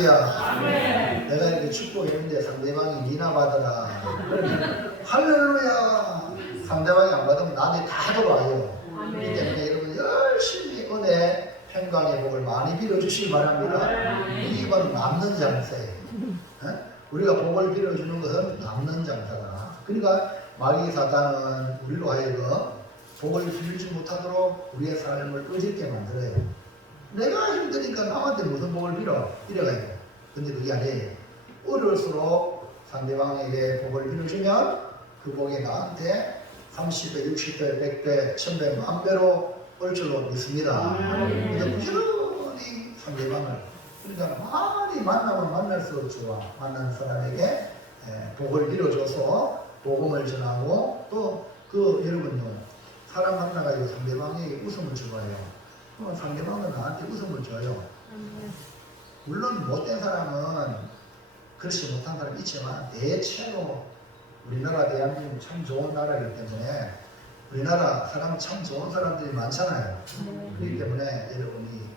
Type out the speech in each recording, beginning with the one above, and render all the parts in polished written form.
할렐루야. 내가 이렇게 축복했는데 상대방이 니나 받아라. 할렐루야. 상대방이 안 받으면 나한테 다 돌아와요. 이 때문에 여러분 열심히 은혜 평강의 복을 많이 빌어주시기 바랍니다. 이건 남는 장사예요. 우리가 복을 빌어주는 것은 남는 장사다. 그러니까 마귀 사탄은 우리로 하여금 복을 빌지 못하도록 우리의 삶을 어질게 만들어요. 내가 힘드니까 남한테 무슨 복을 빌어? 이래가요. 근데 그게 아니에요. 어려울수록 상대방에게 복을 빌어주면 그 복이 나한테 30배, 60배, 100배, 1000배, 만배로 올 줄로 믿습니다. 그래서 부지런히 상대방을, 그러니까 많이 만나면 만날수록 좋아. 만나는 사람에게 복을 빌어줘서 복음을 전하고, 또 여러분요, 사람 만나가지고 상대방에게 웃음을 주어요. 그러면 상대방은 나한테 웃음을 줘요. 물론 못된 사람은 그렇지 못한 사람이 있지만 대체로 우리나라 대한민국 참 좋은 나라이기 때문에 우리나라 사람 참 좋은 사람들이 많잖아요. 그렇기 때문에 여러분이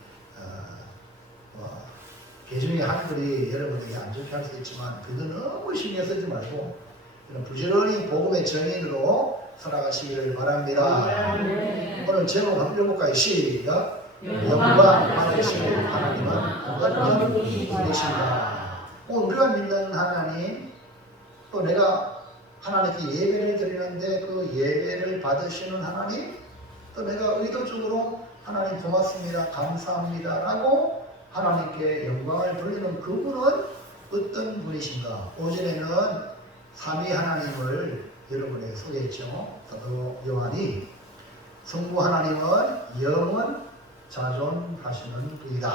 개중에 한글이 여러분에게 안 좋게 할 수 있지만 그거 너무 신경 쓰지 말고 부지런히 복음의 증인으로 살아가시기를 바랍니다. 오늘 제목 한번 읽어볼까요? 시작. 영광 받으시는 하나님은 분이십니다. 우리가 믿는 하나님, 또 내가 하나님께 예배를 드리는데 그 예배를 받으시는 하나님, 또 내가 의도적으로 하나님 고맙습니다, 감사합니다 라고 하나님께 영광을 돌리는 그분은 어떤 분이신가? 오전에는 삼위 하나님을 여러분에게 소개했죠. 사도 요한이 성부 하나님은 영원 자존하시는 분이다.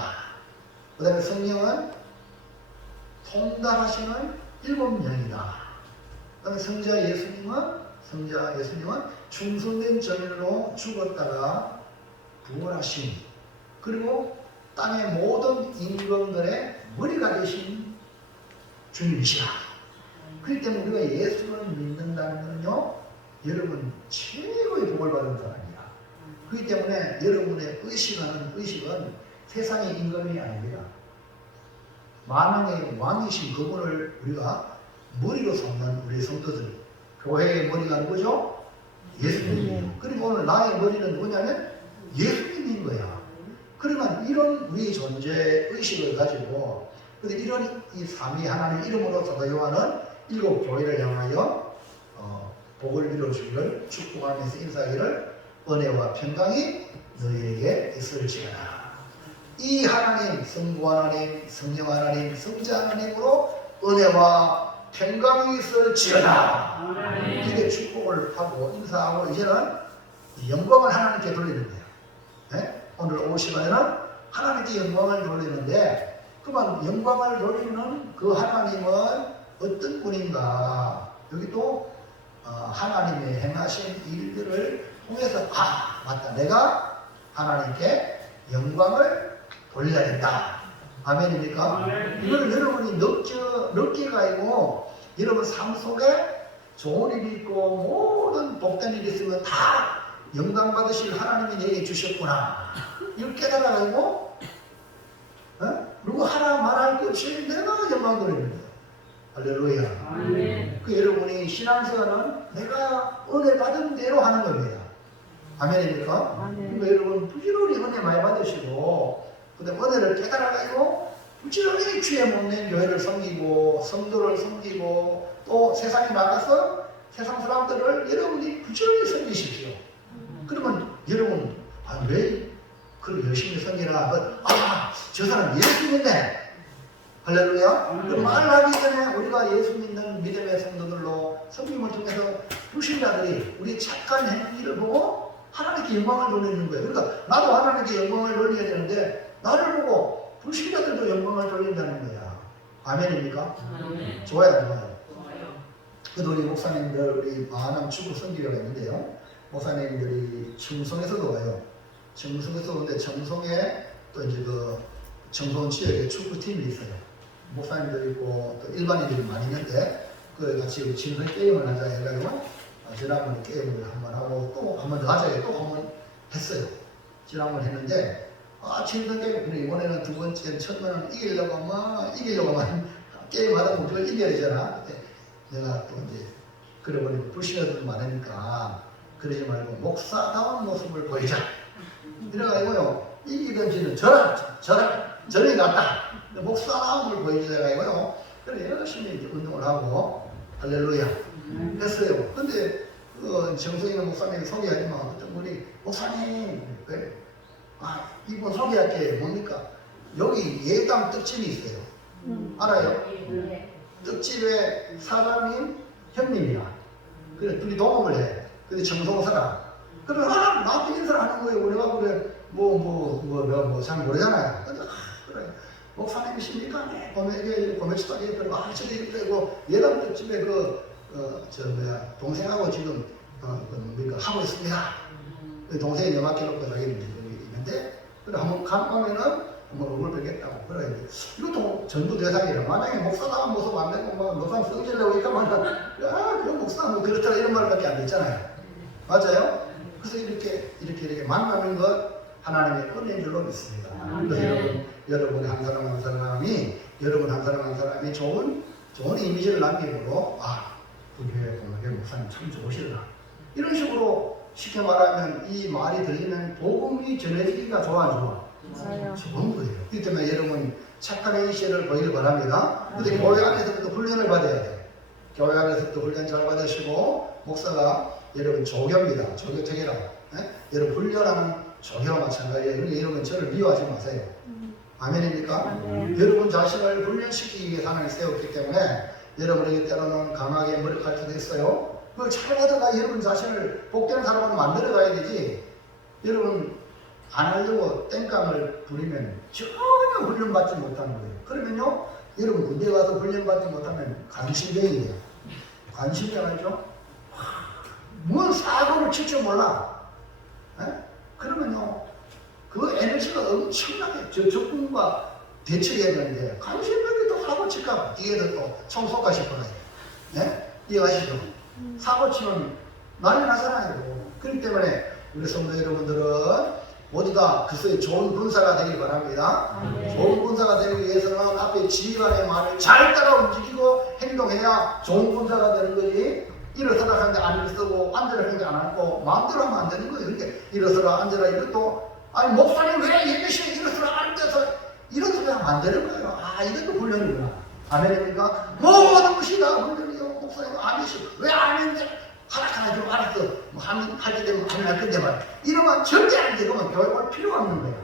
그 다음에 성령은 통달하시는 일곱 영이다. 그 다음에 성자 예수님은 충성된 정인으로 죽었다가 부활하신, 그리고 땅의 모든 임금들의 머리가 되신 주님이시다. 그렇기 때문에 우리가 예수를 믿는다는 것은요, 여러분 최고의 복을 받은 사람이야. 그렇기 때문에 여러분의 의식은 세상의 임금이 아닙니다. 만왕의 왕이신 그분을 우리가 머리로 삼는 우리 성도들, 교회의 머리가 누구죠? 예수님이에요. 그리고 오늘 나의 머리는 누구냐면 예수님인 거야. 그러면 이런 우리 존재 의식을 가지고, 근데 이런 이 삼위 하나님 이름으로 사도 요한은 일곱 교회를 향하여 복을 빌어주기를 축복하면서 인사하기를 은혜와 평강이 너희에게 있을지어다. 이 하나님, 성부 하나님, 성령 하나님, 성자 하나님으로 은혜와 평강이 있을지어다. 이게 축복을 하고 인사하고 이제는 영광을 하나님께 돌리는 거예요. 네? 오늘 오후 시간에는 하나님께 영광을 돌리는데, 그만 영광을 돌리는 그 하나님은 어떤 분인가? 여기 또 하나님의 행하신 일들을 통해서 맞다, 내가 하나님께 영광을 돌려야 된다. 아멘입니까? 이걸 여러분이 느끼가 아니고 여러분 삶 속에 좋은 일이 있고 모든 복된 일이 있으면 다 영광 받으실 하나님이 내게 주셨구나. 이걸 깨달아가지고 누구 하나 말할 것 없이 내가 영광 돌리는 거예요. 할렐루야. 그 여러분이 신앙생활은 내가 은혜 받은 대로 하는 겁니다. 아멘입니까? 그러니까 여러분 부지런히 은혜 많이 받으시고, 그다음에 은혜를 깨달아가지고 부지런히 주의 몸된 교회를 섬기고 성도를 섬기고, 또 세상에 나가서 세상 사람들을 여러분이 부지런히 섬기십시오. 그러면 여러분 왜 그걸 열심히 섬기나? 저 사람 예수 믿네. 할렐루야. 그 말하기 전에 우리가 예수 믿는 믿음의 성도들로 섬김을 통해서 불신자들이 우리 착한 행위를 보고 하나님께 영광을 돌리는 거예요. 그러니까 나도 하나님께 영광을 돌려야 되는데 나를 보고 불신자들도 영광을 돌린다는 거야. 아멘입니까? 좋아요, 안 좋아요? 그래도 우리 목사님들, 우리 마하남 축구 섬기려고 했는데요, 목사님들이 청송에서도 와요. 청송에서 오는데 청송에 또 이제 그 청송 지역에 축구팀이 있어요. 목사님들 있고 또 일반인들이 많이 있는데, 그 같이 친선 게임을 하자 해가지고 지난번에 게임을 한번 하고 또 한 번 더 하자 해서 또 한 번 했어요. 지난번 했는데 진성게 그래 이번에는 두 번째 첫번은 이기려고만 게임하다 보면 그걸 이겨야 되잖아. 근데 내가 또 이제 그래버리고 불신자들도 많으니까 그러지 말고 목사다운 모습을 보이자. 이래가지고요 이기든지는 저런 낫다. 목사다움을 보여주자가지고요. 그래 열심히 이제 운동을 하고 할렐루야 했어요. 근데 정성희 목사님이 소개하지만 어떤 분이 목사님 그래 이분 소개할 게 뭡니까? 여기 예당 떡집이 있어요. 알아요? 떡집에 사장님 형님이야. 그래 둘이 동업을 해. 근데 정성사라. 그래 나한테 인사를 하는 거예요. 우리가 그래 잘 모르잖아요. 근데 그래 목사님이십니까? 네. 고메치다게 그리고 저기 이고 예당 떡집에 동생하고 지금 하고 있습니다. 동생이 연합해 놓고 자기는 있는데 그래 한번 가면은 얼굴 뵙겠다고 그래. 이것도 전도 대상이라. 만약에 목사다운 모습 안 되고 목사 성질내고 있다면 그 목사 그렇다 이런 말밖에 안 됐잖아요. 맞아요? 그래서 이렇게 만나는 것 하나님의 은혜인 줄로 믿습니다. 그래서 여러분 한 사람이 좋은 이미지를 남기므로 그 교회 공학의 목사님 참 좋으시더라. 이런 식으로 쉽게 말하면 이 말이 들리면 복음이 전해지기가 좋아? 좋은 거예요. 그렇기 때문에 여러분 착한 행실을 보이길 바랍니다. 근데 교회 안에서도 훈련을 받아야 돼요. 교회 안에서도 훈련 잘 받으시고 목사가 여러분 조교입니다. 조교택이라고. 여러분 훈련하는 조교와 마찬가지예요. 그러니까 여러분 저를 미워하지 마세요. 아멘입니까? 여러분 자신을 훈련시키기 위해서 하나님이 세웠기 때문에 여러분에게 때로는 강하게 머리칼 수도 있어요. 그걸 잘 받아가 여러분 자신을 복되는 사람으로 만들어 가야 되지. 여러분 안 하려고 땡깡을 부리면 전혀 훈련받지 못하는 거예요. 그러면요 여러분 군대 가서 훈련받지 못하면 관심병이 돼요. 관심병 알죠? 뭔 사고를 칠 줄 몰라. 그러면요 그 에너지가 엄청나게 적군과 대처해야 되는데 관심병이 또 사고 칠까 뒤에서 또 총속가 싶어가요. 이해가시죠? 사고 치면 난리 나잖아요. 그렇기 때문에 우리 성도 여러분들은 모두 다 글쎄 좋은 군사가 되길 바랍니다. 좋은 군사가 되기 위해서는 앞에 지휘관의 말을 잘 따라 움직이고 행동해야 좋은 군사가 되는 거지. 일어서라 하는데 안 일어서고 앉으라 하는데 안 앉고 마음대로 하면 안 되는 거예요. 그러니까 일어서라 앉으라 이것도 목사님 왜 예배시에 일어서라 앉아서 이런 소리 하면 안 되는 거예요. 이것도 훈련이구나. 아멘입니까? 모든 것이 다 훈련이요. 목사님 아니시 왜 아닌데 하나 좀 알았어. 할때 되면 하면 할 건데 말 이러면 절대 안 되고 교회 올 필요가 없는 거예요.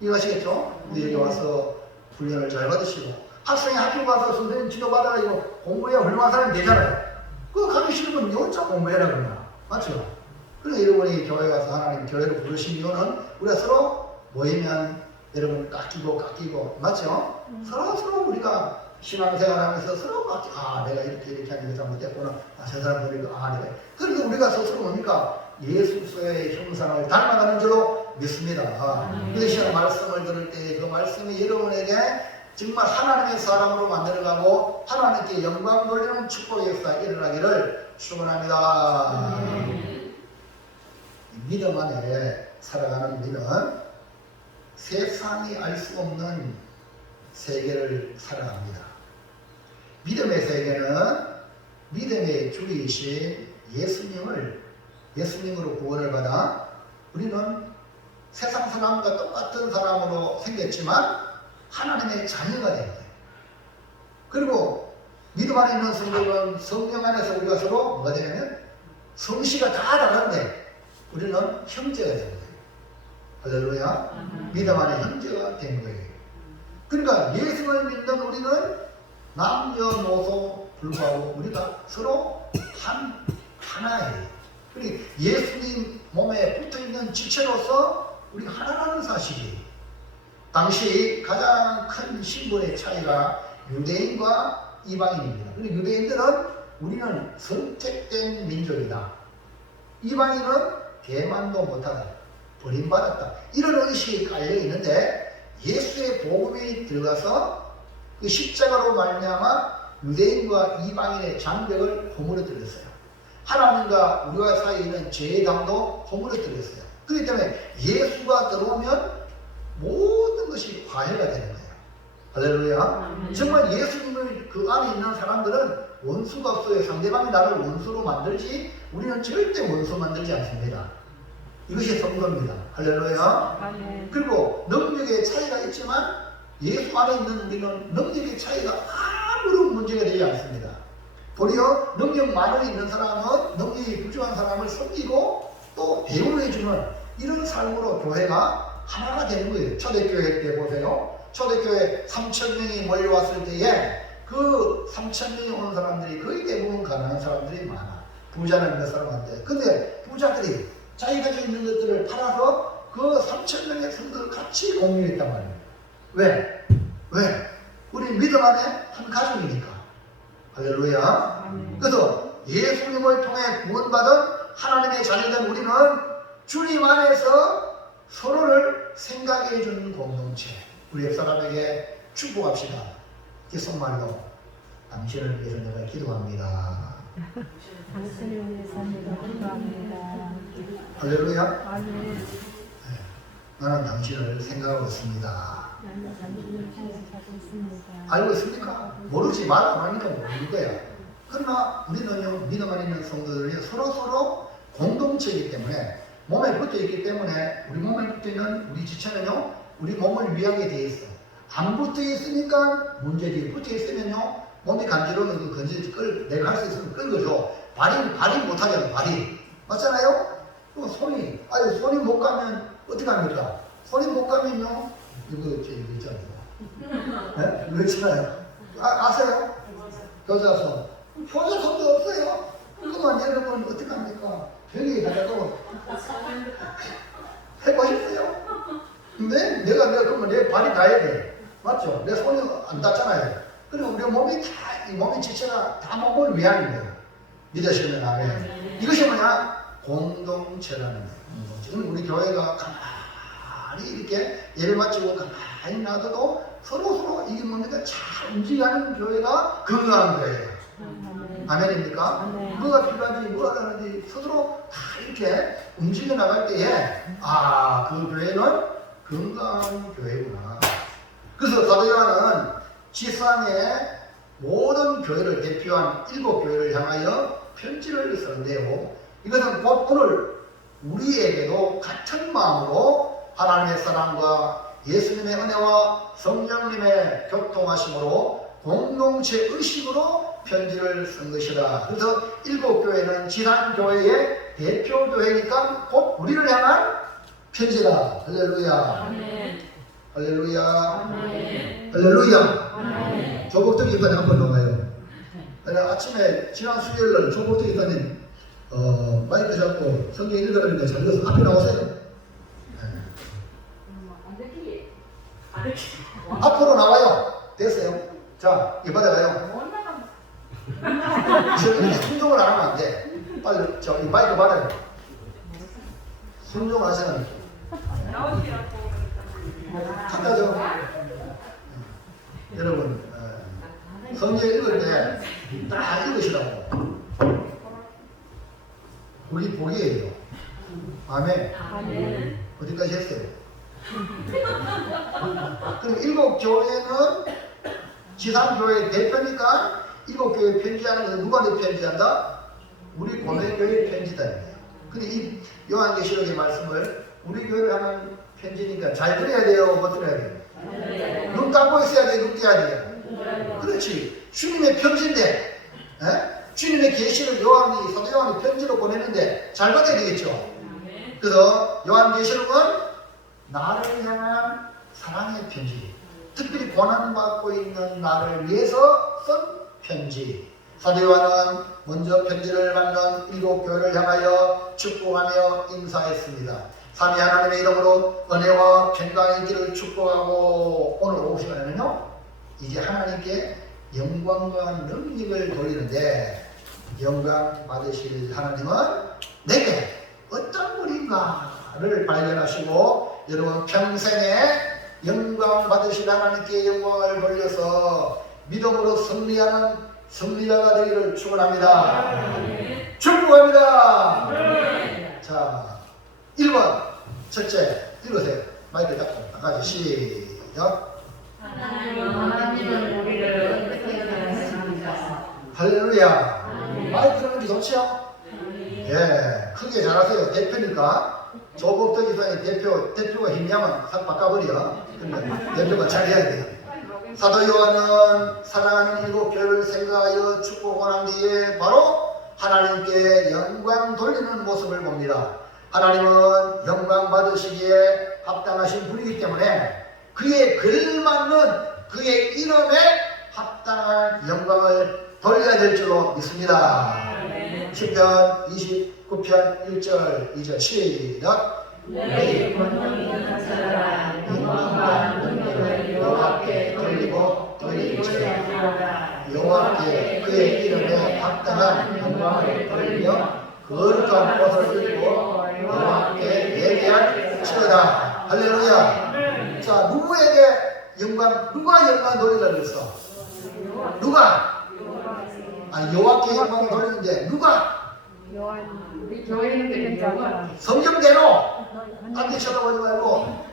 이해하시겠죠? 근데 여기 와서 훈련을 잘 받으시고 학생이 학교 가서 선생님 지도받아라 이거 공부해야 훌륭한 사람이 되잖아요. 그거 가기 싫으면 혼자 공부해라 그러나 맞죠? 그래서 여러분이 교회 가서 하나님 교회를 부르신 이유는 우리가 서로 모이면 여러분 깎이고 맞죠? 서로 우리가 신앙생활하면서 서로 내가 이렇게 하는 게 잘못됐구나. 저 사람 보니까 내가 그래서 우리가 스스로 뭡니까? 예수의 형상을 닮아가는 줄로 믿습니다. 그 시간 말씀을 들을 때 그 말씀이 여러분에게 정말 하나님의 사람으로 만들어가고 하나님께 영광 돌리는 축복의 역사가 일어나기를 축원합니다. 믿음 안에 살아가는 우리는 세상이 알 수 없는 세계를 살아갑니다. 믿음의 세계는 믿음의 주이신 예수님으로 구원을 받아 우리는 세상 사람과 똑같은 사람으로 생겼지만 하나님의 자녀가 되는 거예요. 그리고 믿음 안에 있는 성도는 성령 안에서 우리가 서로 뭐가 되냐면 성씨가 다 다른데 우리는 형제가 되는 거예요. 할렐루야. 믿음 안에 형제가 된 거예요. 그러니까 예수를 믿는 우리는 남녀노소 불구하고 우리가 서로 하나예요. 그리고 예수님 몸에 붙어있는 지체로서 우리가 하나라는 사실이에요. 당시 가장 큰 신분의 차이가 유대인과 이방인입니다. 그리고 유대인들은 우리는 선택된 민족이다. 이방인은 대만도 못하다. 버림받았다. 이런 의식이 깔려있는데 예수의 복음이 들어가서 그 십자가로 말미암아 유대인과 이방인의 장벽을 허물어뜨렸어요. 하나님과 우리와 사이에 있는 죄의 담도 허물어뜨렸어요. 그렇기 때문에 예수가 들어오면 모든 것이 화해가 되는 거예요. 할렐루야. 정말 예수님을 그 안에 있는 사람들은 원수가 없어요. 상대방이 나를 원수로 만들지 우리는 절대 원수 만들지 않습니다. 이것이 성도입니다. 할렐루야. 그리고 능력의 차이가 있지만 예수 안에 있는 우리는 능력의 차이가 아무런 문제가 되지 않습니다. 도리어 능력 많이 있는 사람은 능력이 부족한 사람을 섬기고 또 배우해주는 이런 삶으로 교회가 하나가 되는 거예요. 초대교회 때 보세요. 초대교회 3,000명이 몰려왔을 때에 그 3,000명이 온 사람들이 거의 대부분 가난한 사람들이 많아. 부자는 몇 사람한테. 근데 부자들이 자기 가지고 있는 것들을 팔아서 그 3,000명의 성도를 같이 공유했단 말이에요. 왜? 우리 믿음 안에 한 가족이니까. 할렐루야. 그래서 예수님을 통해 구원받은 하나님의 자녀된 우리는 주님 안에서 서로를 생각해 주는 공동체. 우리 옆 사람에게 축복합시다. 귓속말로 당신을 위해서 내가 기도합니다. 당신을 위해서 내가 기도합니다. 할렐루야. 아멘. 네. 나는 당신을 생각하고 있습니다. 나는 당신을 생각하고 있습니다. 알고 있습니까? 모르지 말 안 하니까 모르는 거야. 그러나 우리는요, 믿음 안에 있는 성도들이 서로 공동체이기 때문에 몸에 붙어 있기 때문에 우리 몸에 붙어 있는 우리 지체는요, 우리 몸을 위하게 돼 있어. 안 붙어 있으니까 문제지. 붙어 있으면요, 몸이 간지러우면 그 건지 내가 할 수 있으면 끌어줘. 발이 못하잖아, 발이. 맞잖아요? 또 손이 못 가면 어떻게 합니까? 손이 못 가면요, 이거 있잖아요. 네? 이거 있잖아요. 아세요? 교자손. 교자손도 없어요. 그만 여러분 어떻게 합니까? 병이 가다가 해보셨어요? 근데 내가 그러면 내 발이 닿아야 돼. 맞죠? 내 손이 안 닿잖아요. 그리고 우리 몸이 다, 이 몸이 지체가 다 몸을 위하는 거예요. 믿으시면 아멘. 이것이 뭐냐? 공동체라는 거예요. 지금 우리 교회가 가만히 이렇게 예배 마치고 가만히 놔둬도 서로 이게 뭡니까? 잘 움직이는 교회가 건강한 거예요. 아멘입니까? 뭐가 필요한지 뭐가 다른지 서로 다 이렇게 움직여 나갈 때에 그 교회는 건강한 교회구나. 그래서 사도 요한은 지상의 모든 교회를 대표한 7교회를 향하여 편지를 쓰는데요. 이것은 곧 오늘 우리에게도 같은 마음으로 하나님의 사랑과 예수님의 은혜와 성령님의 교통하심으로 공동체 의식으로 편지를 쓴 것이다. 그래서 7교회는 지상교회의 대표교회니까 곧 우리를 향한 편지다. 할렐루야. 아멘. 할렐루야. 아멘. 할렐루야. 아멘. 조복덕 이사님 한번 나와요. 아침에 지난 수요일날 조복덕 이사님 마이크 잡고 성경 읽으라는데 잘 읽어서 앞에 나오세요. 앞으로 나와요. 됐어요. 자, 이 받아가요. 순종을 안 하면 안 돼. 빨리 이 마이크 받아요. 순종을 하시는 갖다 줘. 여러분 성경 읽을 때 다 읽으시라고. 우리 복이에요. 아멘. 아멘. 어디까지 했어요? 그럼 7교회는 지상교회 대표니까 7교회 편지하는 것은 누구한테 편지한다? 우리 고백교회 편지다. 근데 이 요한계시록의 말씀을 우리 교회를 하는 편지니까 잘 들어야 돼요? 못 들어야 돼요? 눈 감고 있어야 돼요? 눈 떼야 돼요? 그렇지. 주님의 편지인데 주님의 계시를 사도 요한이 편지로 보내는데 잘 받아야 되겠죠? 그래서 요한계시록은 나를 향한 사랑의 편지, 특별히 고난받고 있는 나를 위해서 쓴 편지. 사도 요한은 먼저 편지를 받는 7교회를 향하여 축복하며 인사했습니다. 삼위 하나님의 이름으로 은혜와 평강의 있기를 축복하고, 오늘 오후 시간에는요 이제 하나님께 영광과 능력을 돌리는데, 영광 받으실 하나님은 내게 어떤 분인가를 발견하시고 여러분 평생에 영광 받으실 하나님께 영광을 돌려서 믿음으로 승리하는 승리자가 되기를 축원합니다. 축복합니다. 자, 1번 첫째 읽으세요. 마이크 잡고 같이 시작. 하나님은 우리를 어떻게 하십니까? 할렐루야. 마이크 들는 게 좋지요? 예, 크게 잘하세요. 대표니까. 조국도 이상의 대표가 힘이야만 싹 바꿔버려. 근데 대표가 잘해야 돼요. 사도 요한은 사랑하는 일곱 교회를 생각하여 축복을 한 뒤에 바로 하나님께 영광 돌리는 모습을 봅니다. 하나님은 영광 받으시기에 합당하신 분이기 때문에 그에 걸맞는 그의 이름에 합당한 영광을 돌려야 될 줄로 믿습니다. 시편 29편 1절 2절 시작. 너희 권능 있는 자들아 영광과 능력을 여호와께 돌리고 돌리라. 여호와께 그의 이름에 합당한 영광을 돌리며 거룩한 옷을 입고 여호와께 예배할지어다. 할렐루야. 자, 누가 영광 돌리라 그랬어? 누가? 여호와께 영광을 돌리는데 누가? 우리 교회는 자가 성경대로 딴 데 쳐다보지 말고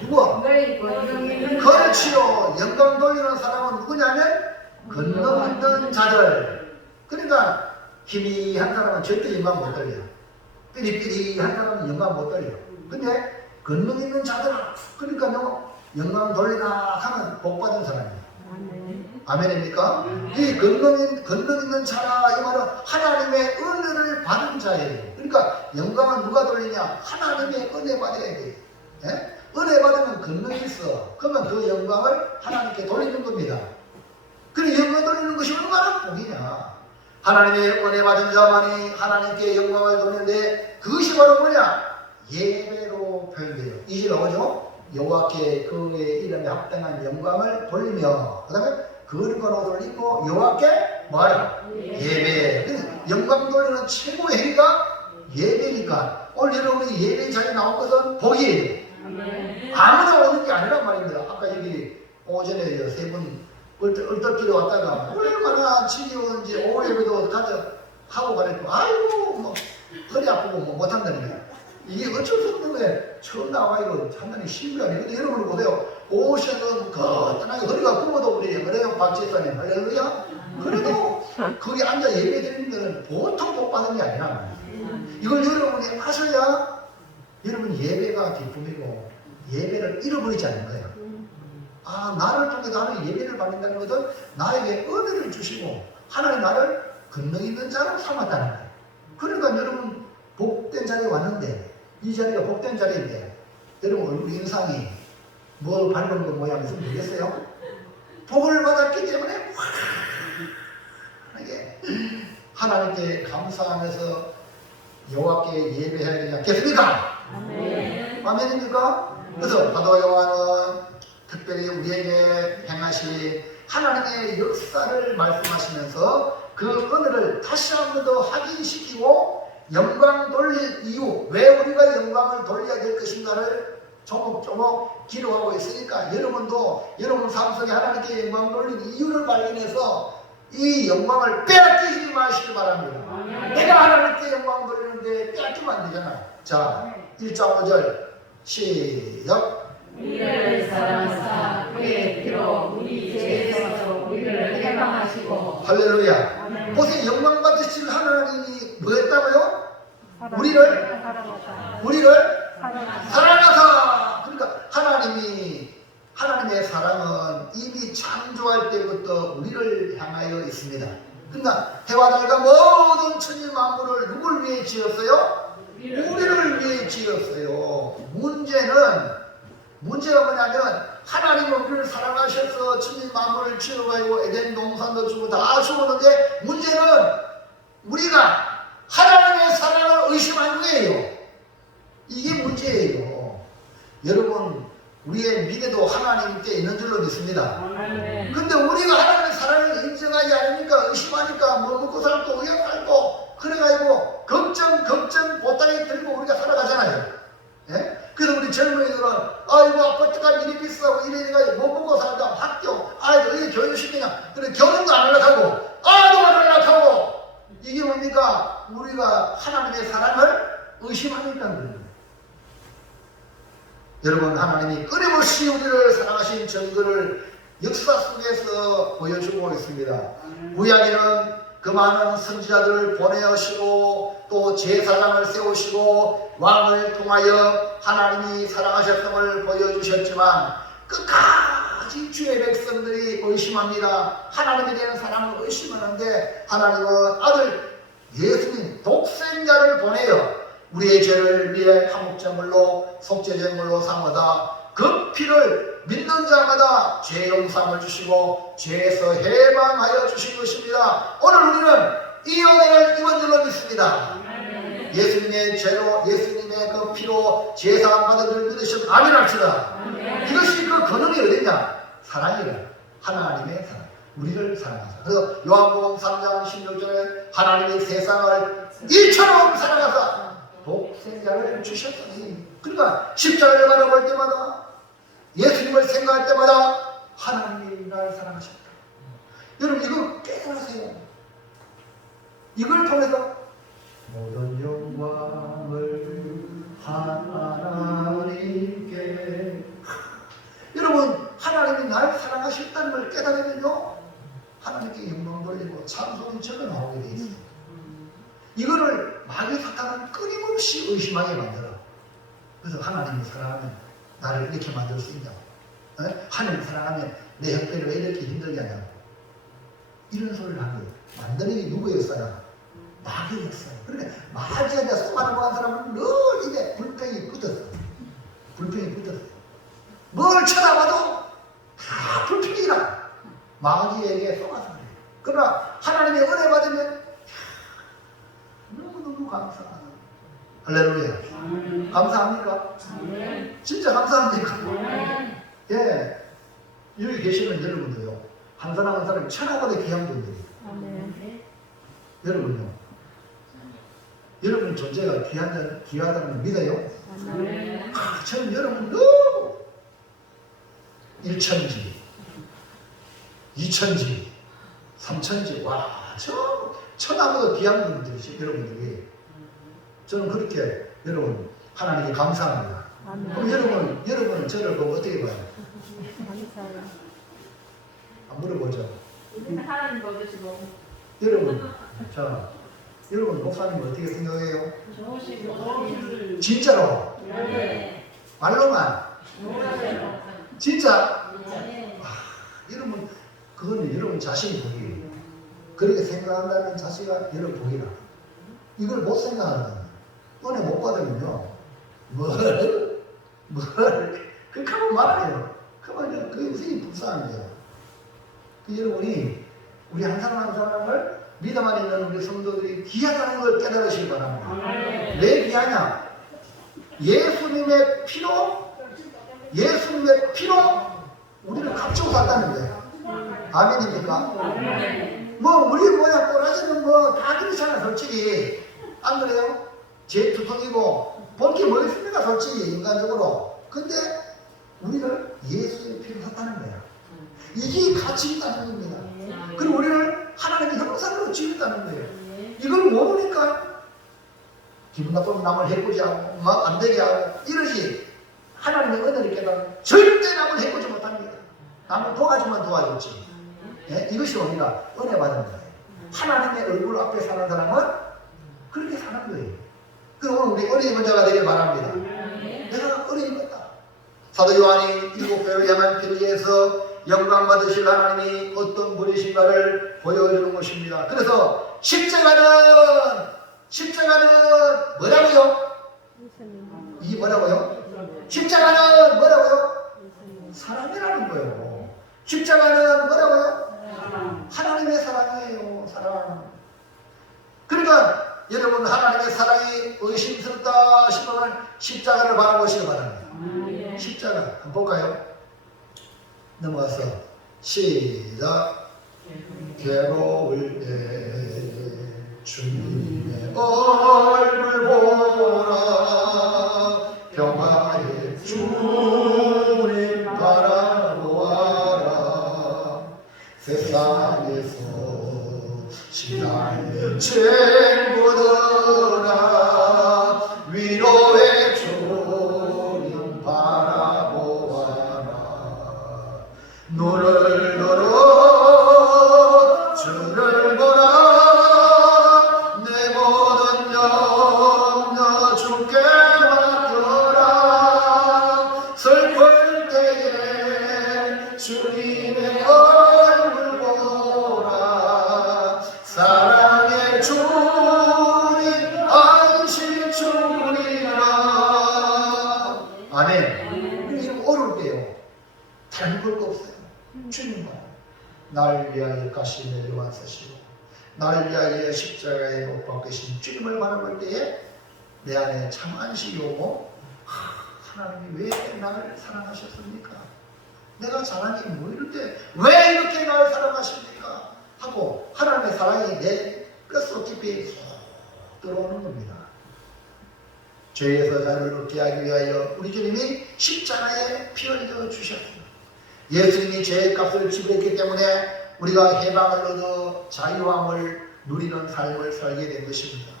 누구? 너희 권능 있는 그렇지요. 영광 돌리는 사람은 누구냐면 권능 있는 자들. 그러니까 희미한 사람은 절대 영광 못 돌려. 삐리삐리한 사람은 영광 못 돌려. 근데 권능 있는 자들, 그러니까요 영광 돌리라 하면 복 받은 사람이에요. 아멘입니까? 이 권능 있는 자라 이 말은 하나님의 은혜를 받은 자예요. 그러니까 영광은 누가 돌리냐? 하나님의 은혜 받아야 돼요. 예? 은혜 받으면 권능이 있어. 그러면 그 영광을 하나님께 돌리는 겁니다. 그래, 영광 돌리는 것이 얼마나 복이냐? 하나님의 은혜 받은 자만이 하나님께 영광을 돌리는데 그것이 바로 뭐냐? 예배로 표현돼요. 2절 나오죠? 여호와께 그의 이름에 합당한 영광을 돌리며 그 다음에 거룩한 옷을 입고 여호와께 뭐하라? 예배. 영광 돌리는 최고의 행위가 예배니까 오늘 여러분이 예배 자리에 나온 것은 복이에요. 아무나 오는 게 아니란 말입니다. 아까 여기 오전에 세 분 얼떨결에 왔다가 얼마나 지겨운지 오후 예배도 가서 하고 가랬고 아이고 뭐 허리 아프고 뭐 못한다는 거야. 이게 어쩔 수 없는 거예요. 처음 나와 이거 한다는 쉬운 게 아니에요. 근데 여러분 보세요. 오션은 거뜬하게 허리가 굽어도 그래요. 박지사님 할렐루야. 그래도 거기 앉아 예배 드리는 거는 보통 복 받는 게 아니란 말이에요. 이걸 여러분이 아셔야 여러분 예배가 기쁨이고 예배를 잃어버리지 않는 거예요. 나를 통해서 하나님 예배를 받는다는 것은 나에게 은혜를 주시고 하나님 나를 권능 있는 자로 삼았다는 거예요. 그러니까 여러분 복된 자리에 왔는데 이 자리가 복된 자리인데 여러분 얼굴 인상이 뭘 밟은 거 모양에서 모르겠어요? 복을 받았기 때문에 이게 하나님께 감사하면서 여호와께 예배해야 되지 않겠습니까? 아멘입니까? 그래서 사도 요한은 특별히 우리에게 행하신 하나님의 역사를 말씀하시면서 그 은혜를 다시 한 번 더 확인시키고 영광 돌릴 이유, 왜 우리가 영광을 돌려야 될 것인가를 조목조목 기록하고 있으니까 여러분도 여러분 삶 속에 하나님께 영광 돌리는 이유를 발견해서 이 영광을 빼앗기지 마시기 바랍니다. 내가 하나님께 영광 돌리는데 빼앗기면 안 되잖아요. 자, 1장 5절 시작. 우리를 사랑하사 그의 피로 우리 죄에서 우리를 해방하시고 할렐루야. 보세요. 영광 받으실 하나님이 뭐 했다고요? 우리를 사랑하사. 그러니까 하나님의 사랑은 이미 창조할 때부터 우리를 향하여 있습니다. 그러니까 해와 달과 모든 천지 만물을 누굴 위해 지었어요? 우리를 위해 지었어요. 문제가 뭐냐면 하나님은 우리를 사랑하셔서 천지 만물을 지어가지고 에덴 동산도 주고 다 주었는데 문제는 우리가 하나님의 사랑을 의심한 거예요. 이게 문제예요. 여러분 우리의 미래도 하나님께 있는 줄로 믿습니다. 근데 우리가 하나님의 사랑을 인정하지 않으니까 의심하니까 뭐 먹고 살고 의학 살고 그래가지고 걱정 보따리 들고 우리가 살아가잖아요. 예? 그래서 우리 젊은이들은 아이고 아파트가 이리 비싸고 이래니까 못 먹고 살다 학교 아이들 왜 교육시키냐 그래 결혼도 안 하려고 아이도 안 하려고 이게 뭡니까? 우리가 하나님의 사랑을 의심하니까 그런 거예요. 여러분 하나님이 끊임없이 증거를 역사 속에서 보여주고 있습니다. 구약에는 그 많은 선지자들을 보내시고 또 제사장을 세우시고 왕을 통하여 하나님이 사랑하셨음을 보여주셨지만 끝까지 주의 백성들이 의심합니다. 하나님에 대한 사랑을 의심하는데 하나님은 아들 예수님 독생자를 보내어 우리의 죄를 위해 화목제물로 속죄제물로 삼아다 그 피를 믿는 자마다 죄 용서함을 주시고 죄에서 해방하여 주신 것입니다. 오늘 우리는 이 은혜를 입은 줄로 믿습니다. 예수님의 죄로 예수님의 그 피로 죄사함 받은 줄 믿으시면 아멘 합시다. 이것이 그 근원이 어디냐? 사랑이라. 하나님의 사랑. 우리를 사랑하사. 그래서 요한복음 3장 16절에 하나님이 세상을 이처럼 사랑하사 독생자를 주셨으니, 그러니까 십자가를 바라볼 때마다 예수님을 생각할 때마다 하나님이 나를 사랑하셨다. 여러분 이거 깨달으세요. 이걸 통해서 모든 영광을 하나님께, 여러분 하나님이 나를 사랑하셨다는 걸 깨달으면요 하나님께 영광 돌리고 찬송이 절로 나오게 돼 있어요. 이거를 마귀 사탄은 끊임없이 의심하게 만들어. 그래서 하나님이 사랑하면 나를 이렇게 만들 수 있냐고, 하나님 사랑하면 내 형편을 왜 이렇게 힘들게 하냐고, 이런 소리를 하는 거예요. 만드는 게 누구였어요? 마귀였어요. 그러니까 마귀한테 수많은 거 한 사람은 늘 입에 불평이 붙었어요. 불평이 붙었어요. 뭘 쳐다봐도 다 불평이라 마귀에게 속아서 그래요. 그러나 하나님의 은혜 받으면 너무너무 감사하다. 할렐루야. 감사합니까? 진짜 감사합니까? 예. 여기 계시는 여러분도요, 한 사람 한 사람 천하보다 귀한 분들이에요. 여러분요, 여러분 존재가 귀하다는 걸 믿어요? 저는 여러분 너무 1천지, 2천지, 3천지, 와, 천하보다 귀한 분들이죠, 여러분들이. 저는 그렇게 여러분 하나님께 감사합니다. 그럼 여러분은 저를 보고 어떻게 봐요? 안 물어보죠. 하나님 받으시고 여러분, 자, 여러분 목사님 어떻게 생각해요? 좋으시고 진짜로? 네. 말로만? 진짜? 네. 여러분, 그거는 여러분 자신 복이에요. 그렇게 생각한다는 자체가 여러분 복이라. 이걸 못 생각하는 거예요. 은혜 못 받으면요, 그렇게 하면 말아요. 그러면 그 인생이 불쌍한 거예요. 여러분이 우리 한 사람 한 사람을 믿음 안에 있는 우리 성도들이 귀하다는 걸 깨달으시기 바랍니다. 왜 귀하냐? 예수님의 피로 우리를 값주고 샀다는 거예요. 아멘입니까? 뭐 우리 뭐냐 꼬라지는 뭐 다 그렇잖아 솔직히. 안 그래요? 제투성이고 볼 게 뭐 있습니까 솔직히 인간적으로. 근데 우리를 예수의 피로 샀다는 거야. 이게 가치 있다는 겁니다. 그리고 우리를 하나님의 형상으로 지었다는 거예요. 이걸 모르니까 기분 나쁘면 남을 해코지 하고 막 안 되게 하고 이러지. 하나님의 은혜를 깨달으면 절대 남을 해코지 못합니다. 남을 도와주면 도와줬지. 예? 이것이 우리가 은혜 받은 거예요. 하나님의 얼굴 앞에 사는 사람은 그렇게 사는 거예요. 그럼 오늘 우리 은혜 입은 자가 되길 바랍니다. 내가 은혜 입었다. 사도 요한이 7교회를 향한 편지에서 영광 받으실 하나님이 어떤 분이신가를 보여주는 것입니다. 그래서 십자가는 뭐라고요? 이 뭐라고요? 십자가는 뭐라고요? 사랑이라는 거예요. 십자가는 뭐라고요? 하나님의 사랑이에요. 사랑. 그러니까 여러분 하나님의 사랑이 의심스럽다 싶으면 십자가를 바라보시기 바랍니다. 십자가 한번 볼까요? 넘어가서 시작. 괴로울 때 주님의 얼굴 보라. 평화의 주님 바라보아라. 세상에서 시달린 친구들아 위로의 주님 바라보아라. 예수님의 얼굴 보라 사랑의 주님 안식 주리라. 아멘. 이런 어려울 때요 다른 걸 거 없어요. 주님만 날 위하여 가시 내려와서시고 날 위하여 십자가에 못 박히신 주님을 바라볼 때에 내 안에 참 안식이 오고 하나님이 왜 나를 사랑하셨습니까? 내가 자랑이 뭐 이럴 때 왜 이렇게 나를 사랑하십니까? 하고 하나님의 사랑이 내 뼛속 깊이 쏙 들어오는 겁니다. 죄에서 자유를 얻게 하기 위하여 우리 주님이 십자가에 피 흘려 주셨습니다. 예수님이 죄의 값을 지불했기 때문에 우리가 해방을 얻어 자유함을 누리는 삶을 살게 된 것입니다.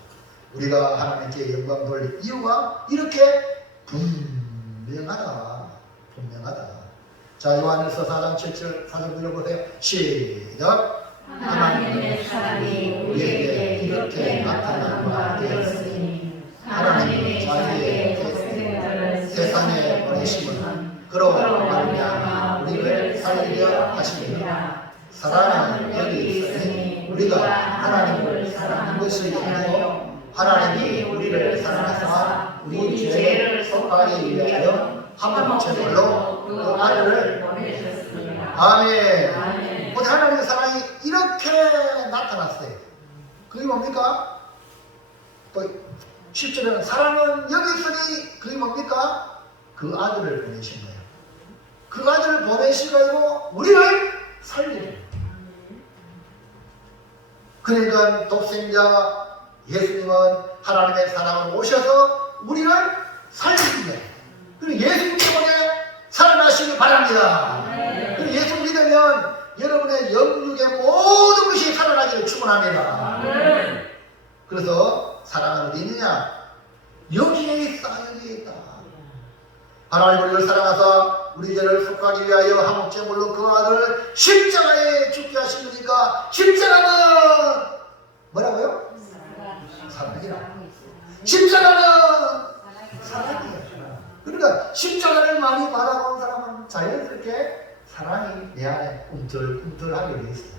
우리가 하나님께 영광 돌릴 이유가 이렇게 분명하다. 자, 요한일서 4장 7절 4절 불러보세요. 시작. 하나님의 사랑이 우리에게 이렇게 나타난 바 되었으니 하나님이 자기의 독생자를 세상에 보내심은 그로 말미암아 우리를 살리려 하심이라. 사랑은 여기 있으니 우리가 하나님을 사랑한 것이 아니요 하나님이 우리를 사랑하사 우리 죄를 속하기 위하여 한 제물로 그 아들을 보내셨습니다. 아멘. 오늘 하나님의 사랑이 이렇게 나타났어요. 그게 뭡니까? 또 10절에는 사랑은 여기 있으니 그게 뭡니까? 그 아들을 보내신 거예요. 그 아들을 보내시고 우리를 살리는. 그러니까 독생자 예수님은 하나님의 사랑으로 오셔서 우리를 살리십니다. 그리고 예수님 때문에 살아나시길 바랍니다. 그리고 예수 믿으면 여러분의 영육의 모든 것이 살아나기를 축원합니다. 그래서 사랑은 어디 있느냐? 여기에 있다. 여기에 있다. 하나님 우리를 사랑하사 우리 죄를 속하기 위하여 한목제물로 그 아들을 십자가에 죽게 하시니까 십자가는 뭐라고요? 사랑이라. 십자가는 사랑이에요. 그러니까 십자가를 많이 바라본 사람은 자연스럽게 사랑이 내 안에 꿈틀꿈틀하게 돼 있어요.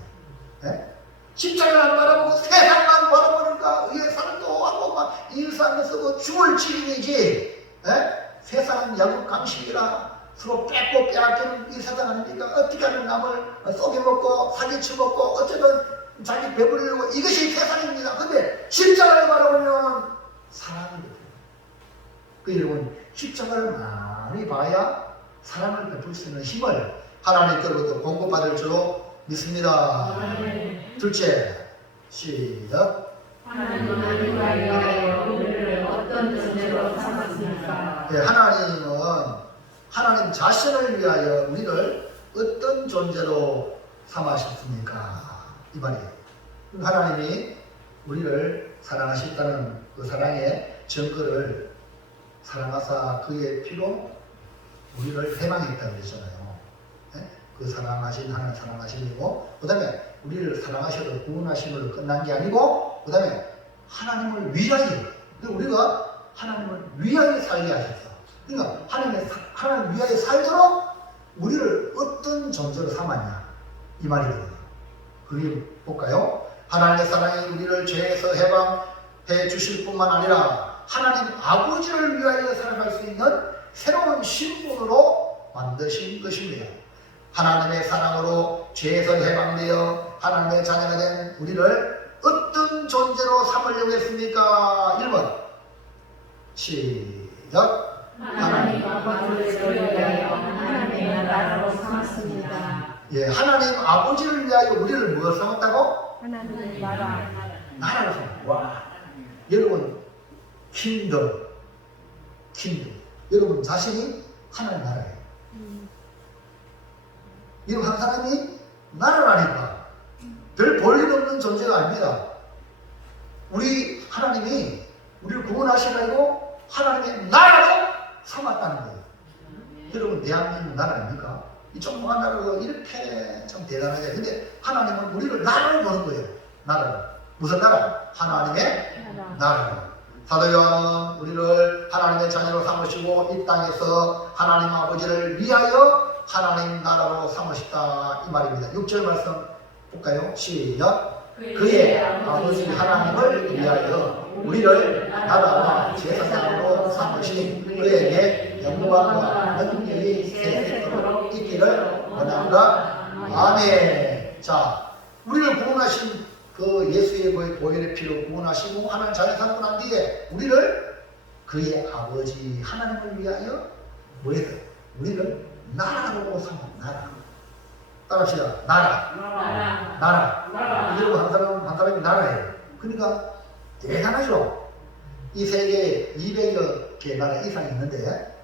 네? 십자가를 안 바라보고 세상만 바라보니까 위에 사람도 하고 막 일상을 쓰고 춤을 치기이지. 네? 세상은 야구 강식이라 서로 뺏고 빼앗기는 이 세상 아닙니까? 어떻게 하면 남을 속여먹고 사기쳐먹고 어쨌든 자기 배부르려고 이것이 세상입니다. 근데 십자가를 바라보면 사랑이 돼요. 그 여러분 십자가를 많이 봐야 사랑을 베풀 수 있는 힘을 하나님께로부터 공급받을 줄로 믿습니다. 둘째, 시작. 하나님은 위하여 우리를 어떤 존재로 삼았습니까? 네, 하나님 자신을 위하여 우리를 어떤 존재로 삼으셨습니까? 이 말이에요. 하나님이 우리를 사랑하셨다는 그 사랑의 증거를 사랑하사 그의 피로 우리를 해방했다고 그랬잖아요. 네? 그 사랑하신 하나님 사랑하심이고 그 다음에 우리를 사랑하셔도 구원하심으로 끝난 게 아니고 그 다음에 하나님을 위하여 우리가 하나님을 위하여 살게 하셨어. 그러니까 하나님 위하여 살도록 우리를 어떤 존재로 삼았냐 이 말이거든요. 그게 볼까요? 하나님의 사랑이 우리를 죄에서 해방해 주실 뿐만 아니라 하나님 아버지를 위하여 살아갈 수 있는 새로운 신분으로 만드신 것입니다. 하나님의 사랑으로 죄에서 해방되어 하나님의 자녀가 된 우리를 어떤 존재로 삼으려고 했습니까? 1번 시작. 하나님 아버지를 위하여 하나님의 나라로 삼았습니다. 예, 하나님 아버지를 위하여 우리를 무엇 삼았다고? 하나님의 나라. 나라로 삼았다. 와, 여러분 킹덤. 여러분 자신이 하나님 나라예요. 여러분 한 사람이 나라라니까 별 볼일 없는 존재가 아닙니다. 우리 하나님이 우리를 구원하시려고 하나님의 나라로 삼았다는 거예요. 여러분 대한민국 나라 아닙니까? 이 조그만 나라가 이렇게 참 대단하죠. 근데 하나님은 우리를 나라로 보는 거예요. 나라로. 무슨 나라? 하나님의 나라로. 사도 요한은 우리를 하나님의 자녀로 삼으시고 이 땅에서 하나님 아버지를 위하여 하나님 나라로 삼으셨다 이 말입니다. 6절 말씀 볼까요? 시작. 그의 아버지 하나님을 위하여 우리를 나라와 제사장으로 삼으신 그에게 영광과 능력이 세세토록 있기를 원하노라. 아멘. 자, 우리를 구원하신 그 예수의 보혈의 피로 구원하시고 하나님 자녀 삼고 난 뒤에 우리를 그의 아버지 하나님을 위하여 뭐해서 우리를 나라로 삼아. 나라. 따라합시다. 나라. 여러분 한 사람이 나라예요. 그러니까 대단하죠. 이 세계에 200여 개 나라 이상이 있는데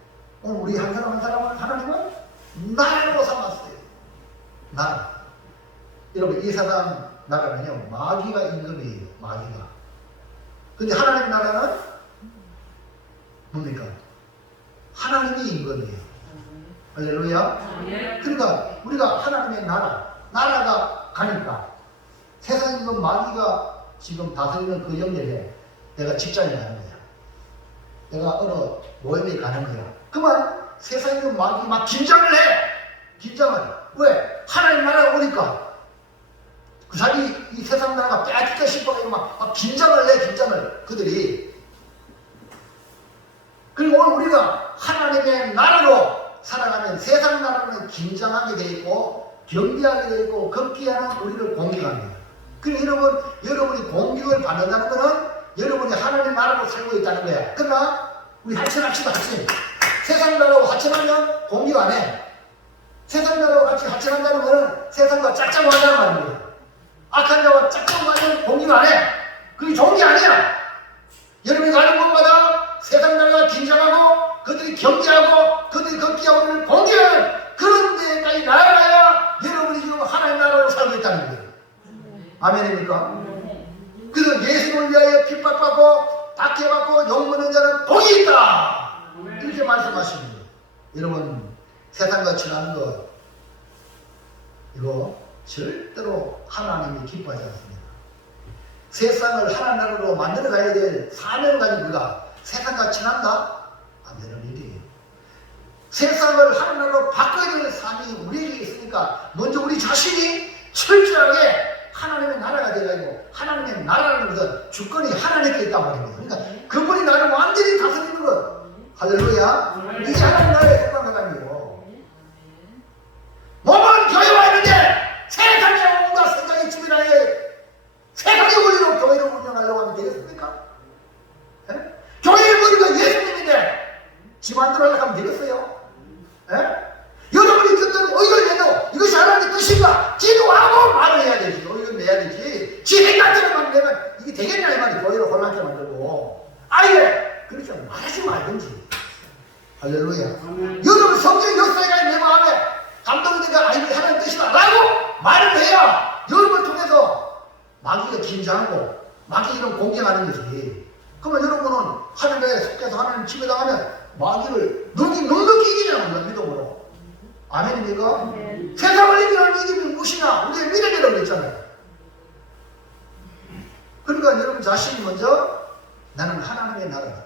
오늘 우리 한 사람은 하나님은 나라로 삼았어요. 나라. 여러분 이 세상 나라는요 마귀가 임금이에요. 마귀가. 근데 하나님 나라는 뭡니까? 하나님이 임금이에요. 할렐루야. 그러니까 우리가 하나님의 나라가 가니까 세상 임금 마귀가 지금 다스리는 그 영역에 내가 직장에 가는 거야. 내가 어느 모임에 가는 거야. 그만 세상 임금 마귀 막 긴장을 해. 긴장을. 왜? 하나님 나라가 오니까 그 자기 이 세상 나라가 빼앗길까 싶어가지고 막 긴장을 해. 긴장을 그들이. 그리고 오늘 우리가 하나님의 나라로 살아가면 세상 나라는 긴장하게 돼 있고 경계하게 돼 있고 급기야는 우리를 공격합니다. 그럼 여러분이 공격을 받는다는 것은 여러분이 하나님 나라로 살고 있다는 거야. 그러나 우리 하천합시다. 하천. 세상 나라하고 하천하면 공격 안 해. 세상 나라하고 같이 하천한다는 것은 세상과 짝짝고 한다는 말입니다. 악한 자와 짝짝고 하면 공격 안 해. 그게 좋은 게 아니야. 여러분이 가는 곳마다 세상 나라가 긴장하고 그들이 경계하고 그들이 급기야를 공격하는 그런 데까지 나아가야 여러분이 지금 하나님 나라로 살고 있다는 거예요. 아멘입니까? 그래서 예수를 위하여 핍박받고 박해받고 욕먹는 자는 복이 있다. 이렇게 말씀하십니다. 여러분 세상과 친한 것 이거 절대로 하나님이 기뻐하지 않습니다. 세상을 하나님 나라로 만들어 가야 될 사명을 가지고 우리가 세상과 친한다? 안 되는 일이에요. 세상을 하나님으로 바꿔야 될 사명이 우리에게 있으니까 먼저 우리 자신이 철저하게 하나님의 나라가 되어가지고 하나님의 나라라는 것은 주권이 하나님께 있단 말입니다. 그러니까 그분이 나를 완전히 다스리는 것. 할렐루야. 이게 하나님 나라에 속한 것 아니에요. 몸은 교회 와 있는데 세상의 온갖 생각이 주변하에 세상의 원리로 교회를 운영하려고 하면 되겠습니까? 교회의 머리가 예수님인데 지 만들어가려고 하면 되겠어요? 여러분이 듣던 의견을 내도 이것이 하나님의 뜻인가? 기도하고 말을 해야 되지. 의견을 내야 되지. 지 생각대로만 내면 이게 되겠냐 이 말이 교회를 혼란케 만들고 아예 그렇게 말하지 말든지. 할렐루야. 여러분 성경 역사가 내 마음에 감동이 되가 아니 하나님의 뜻이다 라고 말을 해야 여러분을 통해서 마귀가 긴장하고 마귀 이런 공격하는 거지. 그러면 여러분은 하늘에 속해서 하나님 집에 나가면 마귀를 넉넉히 이기냐는 거야. 믿음으로. 아멘입니까? 세상을 이기는 이름이 무엇이냐? 우리의 믿음이라고 그랬잖아요. 그러니까 여러분 자신이 먼저 나는 하나님의 나라다.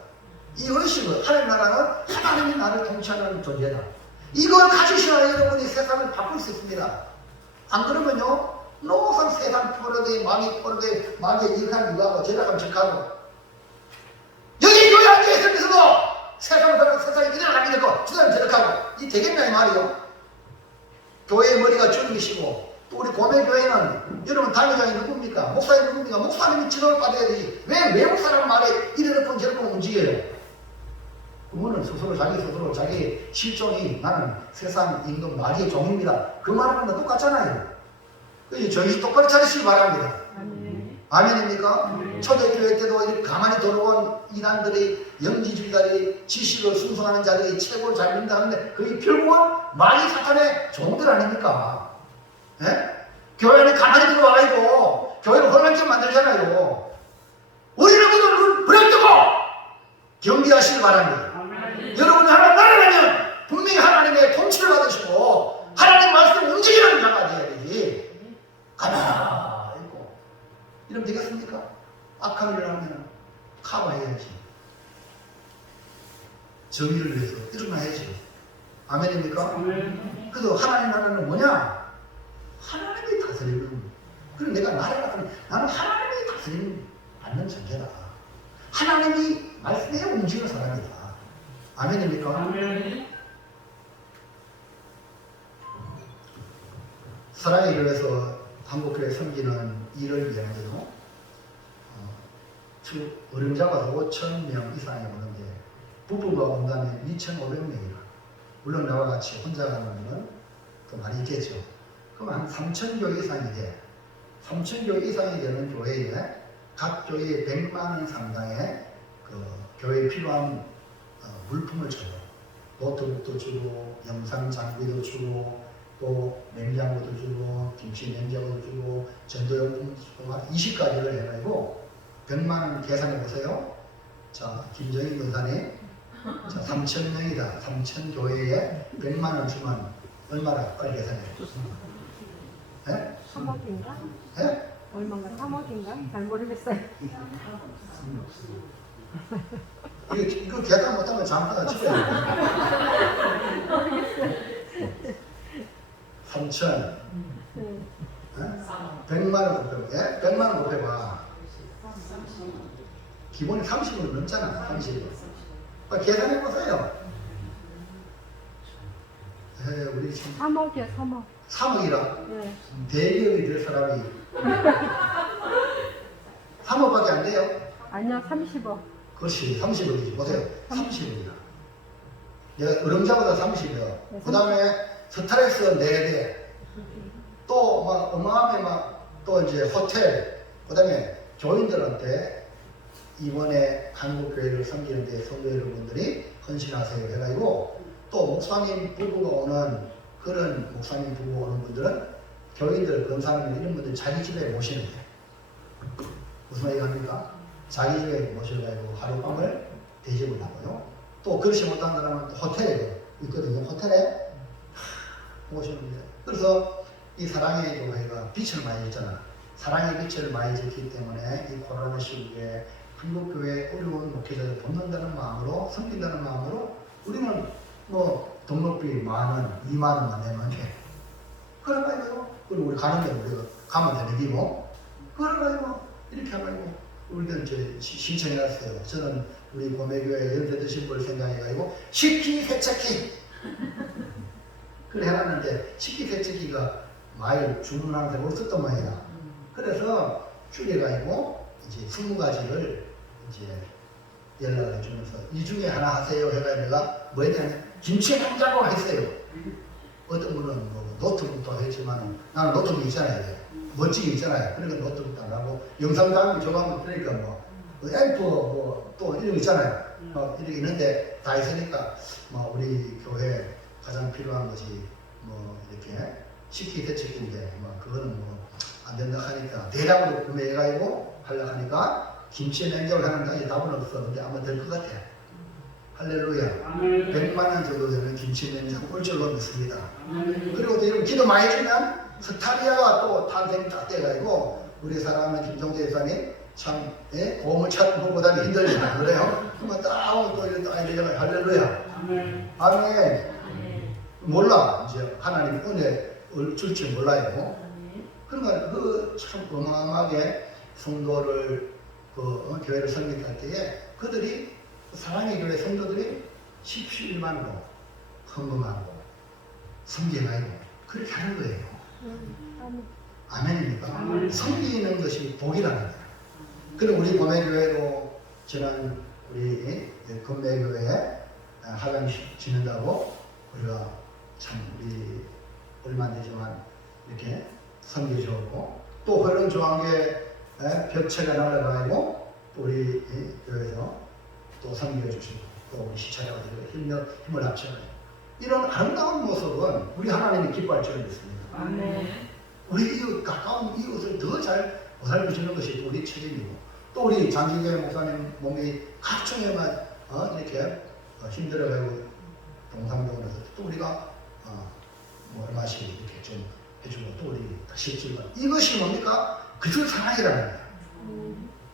이 의식을 하나님의 나라는 하나님이 나를 통치하는 존재다. 이걸 가지셔야 여러분이 세상을 바꿀 수 있습니다. 안 그러면요 노상 세상 포로되 마귀 포로되 마귀의 일하는 이거하고 제작하면 적하고 여기 교회 앉아있으면서도 세상이 그냥 안 믿고 주사님 저렇게하고 이 되겠냐 이 말이요. 교회의 머리가 주님이시고 또 우리 고매교회는 여러분 당회장이 누굽니까? 목사님 누굽니까? 목사님이 지도를 받아야 되지 왜 외국 사람 말에 이래놓고 저렇게 움직여요? 그거는 자기 실종이 나는 세상 임금 마귀의 종입니다. 그 말하는 건 똑같잖아요. 그래서 정신 똑바로 차리시기 바랍니다. 아멘입니까? 초대교회 때도 이렇게 가만히 돌아온 이단들이 영지주의자들이 지식을 순수하는 자들이 최고를 잘 믿는다는데 그게 결국은 마귀 사탄의 종들 아닙니까? 교회 안에 가만히 들어와가지고 교회를 혼란케 만들잖아요. 우리는 그들을 부려뜨고 경계하시기 바랍니다. 여러분이 하나님 나라라면 분명히 하나님의 통치를 받으시고 하나님 말씀 움직이는 자가 되어야 되지. 가만히 있고 이러면 되겠습니까? 악한 일을 하면 커버해야지. 정의를 위해서 일어나야지. 아멘입니까? 그래서 하나님 나라는 뭐냐? 하나님이 다스리는. 그리고 내가 나라가 나는 하나님이 다스리는 받는 존재다. 하나님이 말씀에 움직이는 사람이다. 아멘입니까? 사랑의 일을 서 한국교회 섬기는 일을 위하여도 어른 잡아서 5,000명 이상이 오는데 부부가 온다면 2,500명이라. 물론 나와 같이 혼자 가는 건 또 많이 있겠죠. 그럼 한 3,000교회 이상이 돼. 3,000교회 이상이 되는 교회에 각 교회에 100만 원 상당의 그 교회에 필요한 물품을 줘요. 노트북도 주고 영상 장비도 주고 또 냉장고도 주고 김치 냉장고도 주고 전도용품 주고 한 20가지를 해가지고 100만 원 계산해 보세요. 자, 김정희 교사님, 자 3,000명이다. 3,000교회에 100만 원 주면 얼마나 빨리 계산해? 네? 3억인가? 네? 얼마인가? 3억인가? 잘 모르겠어요. 이거 계산 못하면 잠깐 치워야 돼. 3,000. 네. 100만 원 곱해봐. 예? 100만 원 곱해봐. 기본이 30은 넘잖아. 30. 계산해 보세요. 우리 지금 3억이요, 3억. 3억이라. 네. 대기업이 될 사람이 3억밖에 안 돼요. 아니요, 30억. 그렇지. 30억이지. 보세요. 30억이다. 내가 어른자보다 30이요. 그 다음에 스트레스 4대. 또 막 어마어마하게 또 이제 호텔. 그 다음에 교인들한테 이번에 한국교회를 섬기는데 성도 여러분들이 헌신하세요 해가지고 또 목사님 부부가 오는 그런 목사님 부부 오는 분들은 교인들 검사하는 이런 분들 자기 집에 모시는 거예요. 무슨 얘기 합니까? 자기 집에 모셔가지고 하룻밤을 대접을 하고요. 또 그렇지 못한 사람은 또 호텔에 있거든요. 호텔에 모시는 거예요. 그래서 이 사랑의 교회가 빛을 많이 줬잖아. 사랑의 빛을 많이 줬기 때문에 이 코로나 시국에 한국교회 어려운 목회자들 돕는다는 마음으로 섬긴다는 마음으로 우리는 뭐 등록비 10,000원, 20,000원만 내면 돼. 그래가지고 그리고 우리 가는 데 우리가 가면 되는 기고 그래가지고 이렇게 해가지고 우리가 이제 신청해놨어요. 저는 우리 고매교회 연세 드신 분을 생각해가지고 식기세척기 그래 해놨는데 식기세척기가 많이 주문하는 데가 없었단 말이야. 그래서 줄여가지고 이제 20가지를 이제 연락을 해주면서 이 중에 하나 하세요 해가지고 내가 뭐 했냐면 김치 냉장고 했어요. 어떤 분은 뭐 노트북도 했지만 나는 노트북 있잖아요. 멋지게 있잖아요. 그러니까 노트북도 안 하고 영상 장비 저거하면 그러니까 뭐 앰프 뭐 또 이런 거 있잖아요. 이렇게 있는데 다 있으니까 뭐 우리 교회 가장 필요한 것이 뭐 이렇게 식기세척기인데 뭐 그거는 뭐 안 된다 하니까 대량으로 구매해가지고 하려고 하니까 김치 냉장고를 하는데 답은 없어. 근데 아마 될 것 같아. 할렐루야. 100만 원 정도 되는 김치 냉장고 올 줄로 믿습니다. 그리고 또 이런 기도 많이 주면 스타리아가 또 탄생이 딱 돼가지고 우리 사랑하는 김종대 여사님 참 고음을 찾는 것보다는 힘들잖아. 그래요? 그러면 딱 또 이런 딱 이러잖아요. 할렐루야. 아멘. 몰라. 이제 하나님 은혜 줄지 몰라요. 그러니까 그 참 어마어마하게 성도를 교회를 섬기할 때에 그들이 사랑의 교회 성도들이 11만으로 헌금하고 섬기하고 그렇게 하는 거예요. 아멘입니까? 섬기는 것이 복이라는 거예요. 그럼 우리 고매교회도 지난 우리 건매교회 하강 지낸다고 우리가 참 우리 얼마 안 되지만 이렇게 섬겨주었고 또 그런 조항에 벽체가 날아가고 또 우리 교회에서 또 섬겨주시고 또 우리 시차가 힘을 합쳐요. 이런 아름다운 모습은 우리 하나님이 기뻐할 줄 믿습니다. 아멘. 우리 이웃, 가까운 이웃을 더 잘 보살펴 주는 것이 우리 책임이고 또 우리 장기교회 목사님 몸이 각종에만 이렇게 힘들어가지고 동상병원에서 또 우리가 뭐 얼마씩 이렇게 좀 해주고 또 우리 다시 해주고 이것이 뭡니까? 그저 사랑이라는 거예요.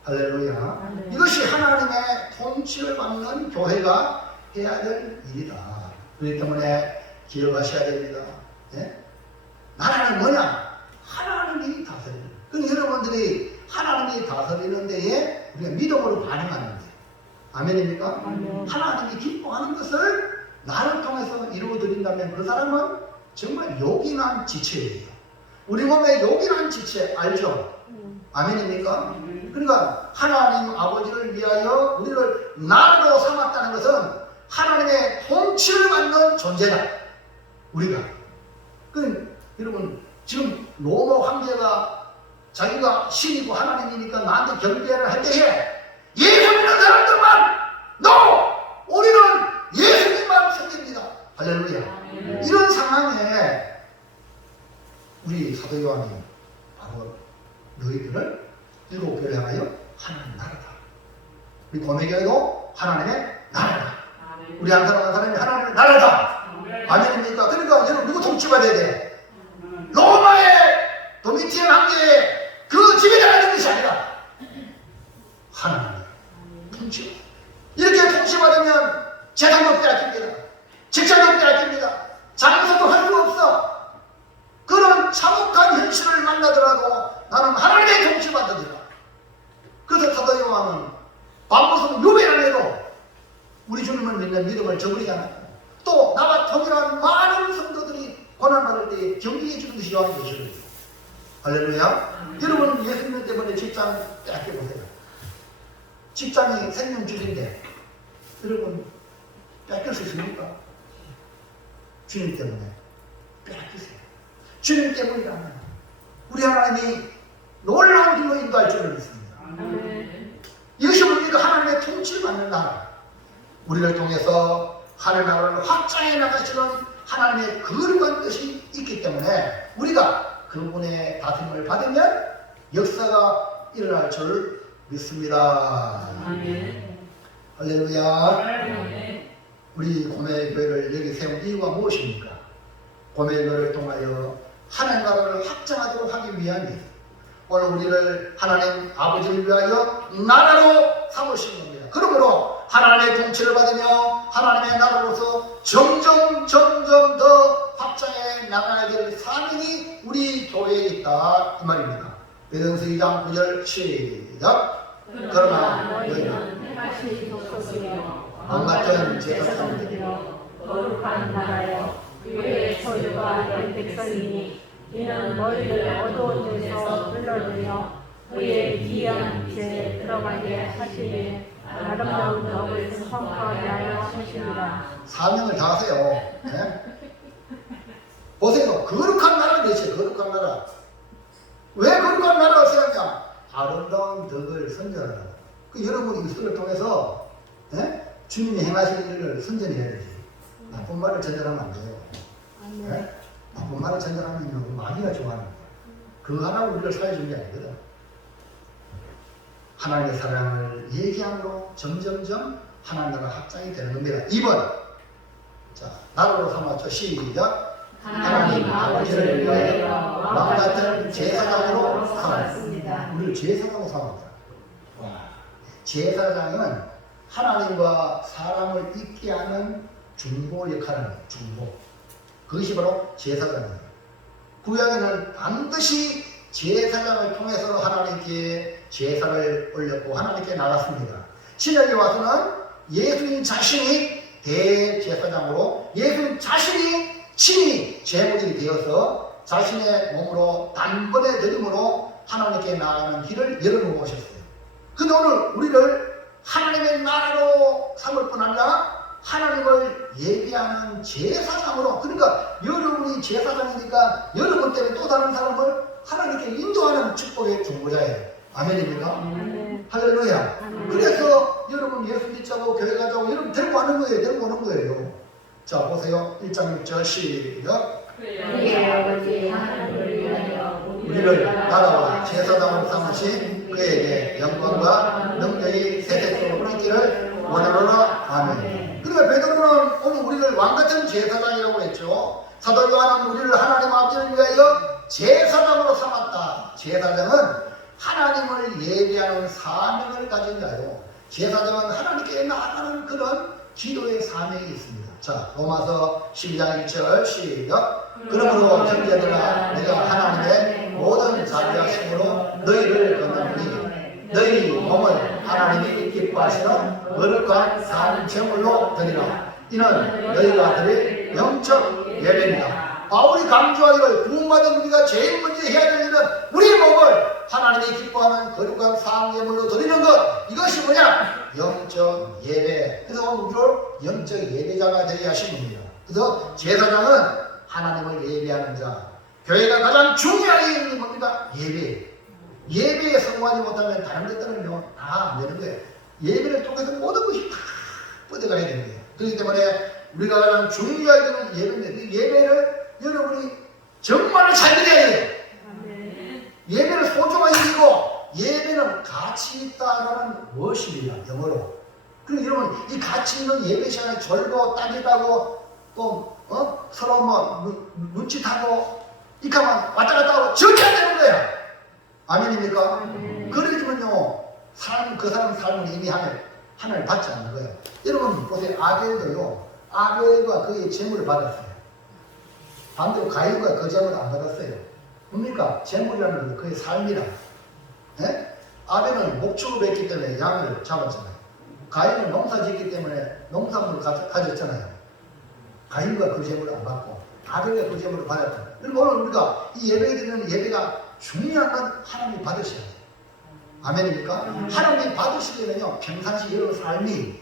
할렐루야. 아멘. 이것이 하나님의 통치를 받는 교회가 해야 될 일이다. 그렇기 때문에 기억하셔야 됩니다. 예? 나라는 뭐냐? 하나님이 다스리는. 그럼 여러분들이 하나님이 다스리는 데에 우리가 믿음으로 반응하는데, 아멘입니까? 아멘. 하나님이 기뻐하는 것을 나를 통해서 이루어드린다면 그 사람은 정말 요긴한 지체예요. 우리 몸에 요긴한 지체 알죠? 아멘입니까? 그러니까 하나님 아버지를 위하여 우리를 나라로 삼았다는 것은 하나님의 통치를 받는 존재다. 우리가. 그럼 여러분 지금 로마 황제가 자기가 신이고 하나님이니까 나한테 경배를 할 때에 예수 믿는 사람들만 우리는 예수님만 섬깁니다. 할렐루야. 이런 상황에 우리 사도 요한이 바로 너희들을 일곱 교회를 향하여 하나님 나라다. 우리 고매교회도 하나님의 나라다. 우리 한 사람 한 사람이 하나님의 나라다. 아멘입니까? 그러니까 여러분 누구 통치받아야 돼? 로마의 도미티안 황제의 그 지배자가 되는 것이 아니라 하나님의 통치. 이렇게 통치받으면 재산도 빼앗깁니다. 직장도 빼앗깁니다. 장사도 할 수 없어. 그런 참혹한 현실을 만나더라도 나는 하나님의 통치받으리라. 그래서 사도 요한은 바보성 유배를 해도 우리 주님을 믿는 믿음을 저버리지 않았다. 또 나와 동일한 많은 성도들이 고난받을 때 경기해 주는 것이 요한의 것입니다. 할렐루야. 여러분 예수 믿는 때문에 직장 빼앗겨보세요. 직장이 생명줄인데 여러분 뺏길 수 있습니까? 주님 때문에 빼앗기세요. 주님 때문이라면 우리 하나님이 놀라운 길로 인도할 줄을 믿습니다. 이것이 우리가 하나님의 통치를 받는 나라, 우리를 통해서 하늘 나라를 확장해 나가시는 하나님의 거룩한 뜻이 있기 때문에 우리가 그분의 다스림을 받으면 역사가 일어날 줄 믿습니다. 할렐루야. 우리 고매교회를 여기 세운 이유가 무엇입니까? 고매교회를 통하여 하나님 나라를 확장하도록 하기 위함이에요. 오늘 우리를 하나님 아버지를 위하여 나라로 삼으신 겁니다. 그러므로 하나님의 통치를 받으며 하나님의 나라로서 점점 더 확장해 나가야 될 사명이 우리 교회에 있다 이 말입니다. 베드로서 2장 9절 시작. 그러나 너희는 다시 독소스며 왕 같은 제사장들이여 거룩한 나라여 그의 소유가 된 백성이니 이는 너희를 어두운 데서 불러내며 그의 귀한 빛에 들어가게 하시니 아름다운 덕을 선포하게 하여 하십니다. 사명을 다하세요. 네? 보세요. 거룩한 나라를 내세요. 거룩한 나라. 왜 거룩한 나라를 세웠냐? 아름다운 덕을 선전하라고. 그 여러분이 이것을 통해서 주님이 행하신 일을 선전해야 되지. 나쁜 말을 전전하면 안 돼요. 네? 나쁜 말을 전전하면 마귀가 좋아하는 거야. 그거 하나로 우리를 살려준 게 아니거든. 하나님의 사랑을 얘기함으로 점점점 하나님 나라 확장이 되는 겁니다. 2번. 자, 나라로 삼았죠. 시작. 하나님 아버지를 위하여 왕 같은 제사장으로 삼았습니다. 우리를 제사장으로 삼았다. 와. 제사장은 하나님과 사람을 있게 하는 중보 역할을 해요. 중보. 그것이 바로 제사장이에요. 구약에는 반드시 제사장을 통해서 하나님께 제사를 올렸고 하나님께 나갔습니다. 신약에 와서는 예수님 자신이 대제사장으로 예수님 자신이 친히 제물이 되어서 자신의 몸으로 단번에 드림으로 하나님께 나가는 길을 열어놓고 오셨어요. 근데 오늘 우리를 하나님의 나라로 삼을 뿐 아니라 하나님을 예비하는 제사장으로, 그러니까 여러분이 제사장이니까 여러분 때문에 또 다른 사람을 하나님께 인도하는 축복의 중보자예요. 아멘입니까? 할렐루야. 그래서 여러분 예수 믿자고 교회 가자고 여러분 데리고 가는 거예요. 데리고 오는 거예요. 자 보세요. 1장 6절 시작. 그의 아버지 하나님을 위하여 우리를 나라와 제사장으로 삼으신 그에게 영광과 능력이 세세토록 있기를 원하노라. 아멘. 그러니까 베드로는 오늘 우리를 왕같은 제사장이라고 했죠. 사도 요한은 우리를 하나님 아버지를 위하여 제사장으로 삼았다. 제사장은 하나님을 예비하는 사명을 가진 자요. 제사장은 하나님께 나아가는 그런 기도의 사명이 있습니다. 자, 로마서 12장 1절 시작. 그러므로 형제들아 내가 하나님의 모든 자비하심으로 너희를 건너니 너희 몸을 하나님이 기뻐하시는 거룩한 산 제물로 드리라. 이는 너희가 드릴 영적 예배입니다. 바울이 강조하기를 구원받은 우리가 제일 먼저 해야 될 일은 우리 몸을 하나님이 기뻐하는 거룩한 산 제물로 드리는 것. 이것이 뭐냐? 영적 예배. 그래서 우리를 영적 예배자가 되게 하신 겁니다. 그래서 제사장은 하나님을 예배하는 자. 교회가 가장 중요한 일이 뭡니까? 예배. 예배에 성공하지 못하면 다른 데 따르면 다 안 되는 거예요. 예배를 통해서 모든 것이 다 뻗어가야 되는 거예요. 그렇기 때문에 우리가 가장 중요한 일은 예배인데 그 예배를 여러분이 정말 잘 드려야 돼요. 예배를 소중하게 여기고 예배는 가치 있다라는 무엇입니다. 영어로. 그리고 여러분 이 가치 있는 예배 시간에 졸고 따지다고 또 서로 뭐 눈치타고 이까만 왔다 갔다 하고 절대 안 되는 거야. 아멘입니까? 그러지만요 그 사람 삶은 이미 하나님 받지 않는 거예요. 여러분 보세요. 아벨도요 아벨과 그의 재물을 받았어요. 반대로 가인과 그 재물을 안 받았어요. 뭡니까? 재물이라는 건 그의 삶이라. 예? 아벨은 목축을 했기 때문에 양을 잡았잖아요. 가인은 농사 짓기 때문에 농산물을 가졌잖아요. 가인과 그 재물을 안 받고 아벨과 그 재물을 받았잖아요. 그리고 오늘 우리가 이 예배 드리는 예배가 중요한 건 하나님이 받으셔야 돼요. 아멘입니까? 하나님이 받으시려면요 평상시 여러분 삶이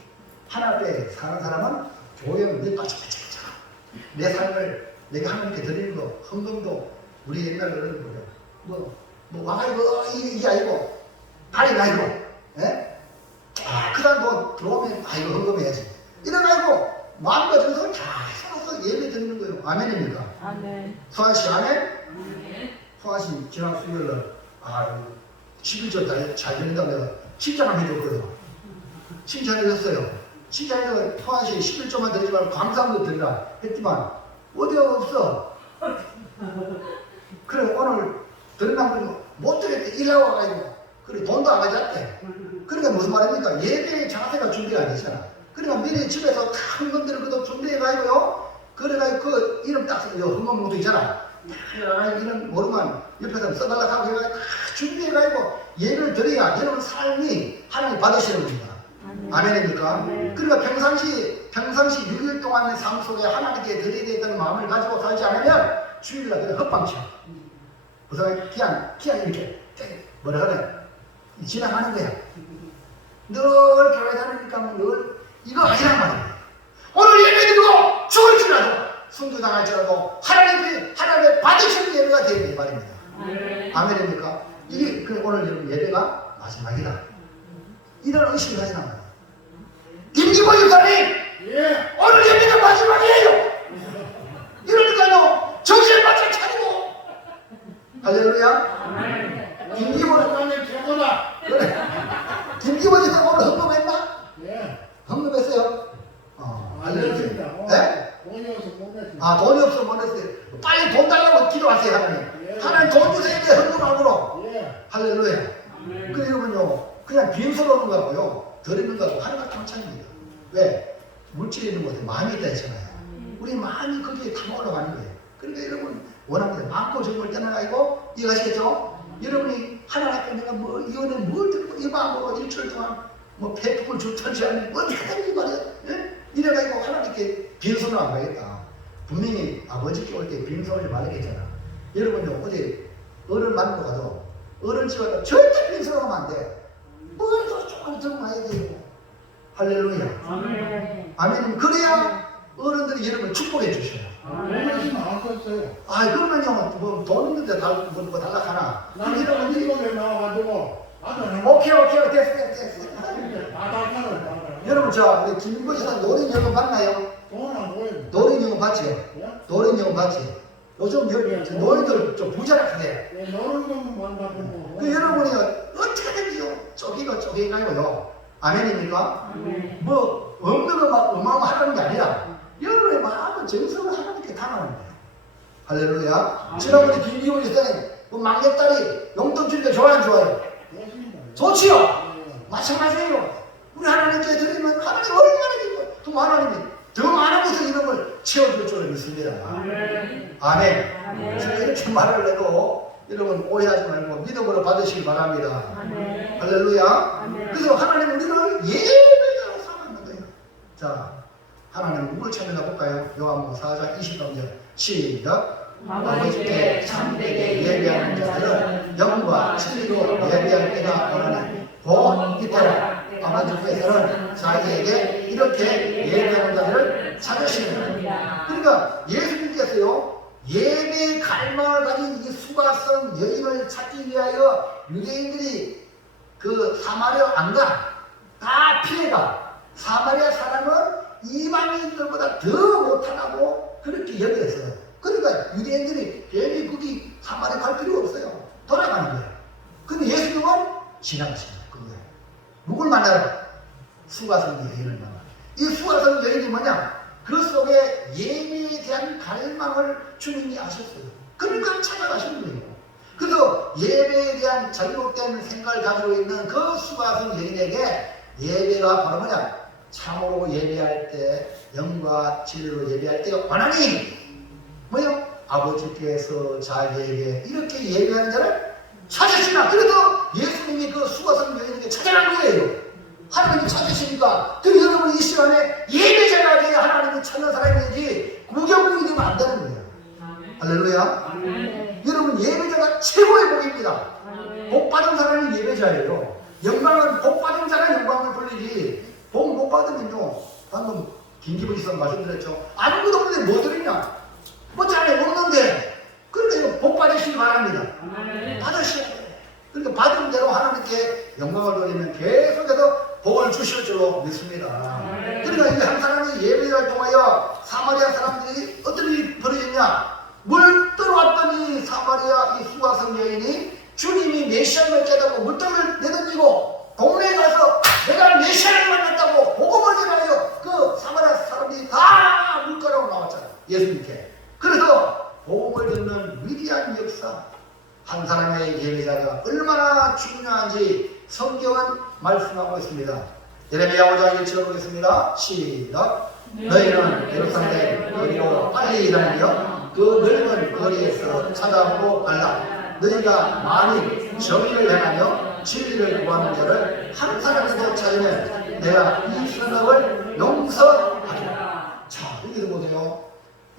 하나님 앞에 사는 사람은 교회를 늘 빠져빠져 내 삶을 내가 하나님께 드리는 거 헌금도 우리 옛날 어른들 보면 뭐 와가지고 이게 아니고 발이 아니고 예? 그 다음 뭐 들어오면 이거 헌금해야지 이래가지고 마음과 정성을 잘 써서 예배 드리는 거예요. 아멘입니까? 아멘. 소환씨 아멘? 소환씨 지난 수요일날 11조 잘 드린다고 내가 칭찬을 해줬거든. 칭찬해줬어요. 칭찬해서 소환씨 11조만 드리지 말고 감사함도 드리라 했지만 어디가 없어. 그래 오늘 드린다고 못 드렸대. 일하고 와가지고 그래 돈도 안 가져왔대. 그러니까 무슨 말입니까? 예배의 자세가 준비가 안 되잖아. 그러니까 미리 집에서 다 헌금들을 그도 준비해가지고요. 그래가지고 그 이름 딱 써요. 헌금봉투 있잖아. 이런 모르면 옆에서 써달라고 하고 해가지고 다 준비해가지고 예배를 드려야 여러분 삶이 하나님 받으시는 겁니다. 아멘입니까? 그러니까 평상시 6일 동안의 삶 속에 하나님께 드려야 되겠다는 마음을 가지고 살지 않으면 주일날 그냥 헛방쳐. 무슨 그냥 이렇게 뭐라 그래 지나가는 거야. 늘 교회 다니니까 늘 이거 아니란 말이야. 오늘 예배 드리고 죽을지라도 순교당할지라도 하나님의 받으시는 예배가 되는 말입니다. 아멘입니까? 이게 오늘 여러분 예배가 마지막이다. 이런 의식을 하지 않아요. 김기보 집사님 오늘 예배가 마지막이에요. 이러니까요 정신을 바짝 차리고 할렐루야. 김기보 집사님 최고다. 그래. 김기보 집사님 오늘 헌금했나? 헌금했어요? 알려주세요. 네? 돈이 없어 못 냈어요. 빨리 돈 달라고 기도하세요. 하나님. 하나님 돈 주세요. 이제 헌금하고로. 할렐루야. 그래 여러분요 그냥 빈손으로 가고요 드리는 거하고 하나가 탐찬입니다. 왜? 물질이 있는 곳에 마음이 있다 했잖아요. 우리 마음이 거기에 다 올라가는 거예요. 그러니까 여러분 원합니다. 많고 적음을 떠나가지고 이해가시겠죠? 여러분이 하나님 앞에 내가 뭐 이거는 뭘 듣고 이 마음으로 일주일 동안 뭐 배품을 주던지 아니면 어디 하든지 말이야. 예? 이래가지고 하나님께 빈손으로 안 가겠다. 분명히 아버지께 올 때 빈손을 말했잖아. 여러분요 어디 어른 만나러 가도 어른 집에 가도 절대 빈손으로 가면 안 돼. 뭘 조금 더 많이 돼요. 할렐루야. 아멘. 그래야 어른들이 여러분을 축복해 주셔요. 그러면요 돈 있는데 뭐 달라하나. 나는 이런 일본에 나와가지고 오케이 됐어. 여러분 우리 김인권 씨는 노린연금 받나요? 노린연금 받지? 노린연금 받지? 요즘 노인들 좀 부자락하네. 그 여러분이 어떻게든지요 쪼개가요요. 아멘입니까? 뭐 없는 거 막 어마어마하다는 게 아니라 여러분의 마음은 정성을 하나님께 당하는 거예요. 할렐루야. 지난번에 김기훈 집사님 그 막내딸이 용돈 주니까 좋아요 안 좋아요? 좋지요. 마찬가지예요. 우리 하나님께 드리면 하나님 얼마나 기뻐요. 그럼 하나님이 더 많은 곳에 이름을 채워줄 줄을 믿습니다. 아멘. 아멘. 제가 이렇게 말을 해도 여러분 오해하지 말고 믿음으로 받으시기 바랍니다. 아멘. 할렐루야. 아멘. 그래서 하나님 우리를 예배자로 삼았는 거예요. 자, 하나님 누굴 찾아가 볼까요? 요한복음 4장 23절 시작. 아버지께 참되게 예배하는 자들은 영과 진리로 예배할 때가 오나니 곧 이때라 아버지께서는 자기에게 이렇게 예배하는 자들을 찾으시는 거예요. 그러니까 예수님께서요 예배의 갈망을 가진 이 수가성 여인을 찾기 위하여 유대인들이 그 사마리아 안 가. 다 피해가. 사마리아 사람은 이방인들보다 더 못하다고 그렇게 여겼어요. 그러니까 유대인들이 괜히 거기 사마리아 갈 필요 없어요. 돌아가는 거예요. 근데 예수님은 지나가십니다. 그거예요. 누굴 만나요? 수가성 여인을 만나. 이 수가성 여인이 뭐냐? 그 속에 예배에 대한 갈망을 주님이 아셨어요. 그러니까 찾아가시는 거예요. 그래서 예배에 대한 잘못된 생각을 가지고 있는 그 수가성 여인에게 예배가 바로 뭐냐? 참으로 예배할 때, 영과 진리로 예배할 때가 원하니 뭐요? 아버지께서 자기에게 이렇게 예배하는 자를 찾으시나. 그래서 예수님이 그 수가성 여인에게 찾아간 거예요. 하나님이 찾으시니까. 그럼 여러분 이 시간에 예배자가 돼야 하나님이 찾는 사람이지 구경꾼이 되면 안 되는 거예요. 할렐루야. 여러분 예배자가 최고의 복입니다. 복 받은 사람이 예배자예요. 영광은 복 받은 자가 영광을 돌리지. 복 못 받으면요. 방금 김기부 지사 말씀드렸죠. 아무것도 없는데 뭐 드리냐? 뭐 잘해 없는데. 그러니까 복 받으시기 바랍니다. 받으셔야 돼요. 그러니까 받은 대로 하나님께 영광을 돌리면 계속해서 복을 주실 줄로 믿습니다. 그러니까 이 한 사람이 예배를 통하여 사마리아 사람들이 어떤 일이 벌어졌냐? 물 들어왔더니 사마리아 이 수가성 여인이 주님이 메시아를 깨닫고 물통을 내던지고 동네에 가서 내가 메시아를 만났다고 복음을 전하여 그 사마리아 사람들이 다 물가라고 나왔잖아요. 예수님께. 그래서 복음을 듣는 위대한 역사, 한 사람의 예배자가 얼마나 중요한지 성경은 말씀하고 있습니다. 예레미야 5장 1절 보겠습니다. 시작. 너희는 예루살렘 거리로 빨리 다니며 그 넓은 거리에서 찾아보고 갈라. 너희가 만일 정의를 행하며 진리를 구하는 자를 한 사람이라도 찾으면 내가 이 선업을 용서하리라. 자, 여기서 보세요.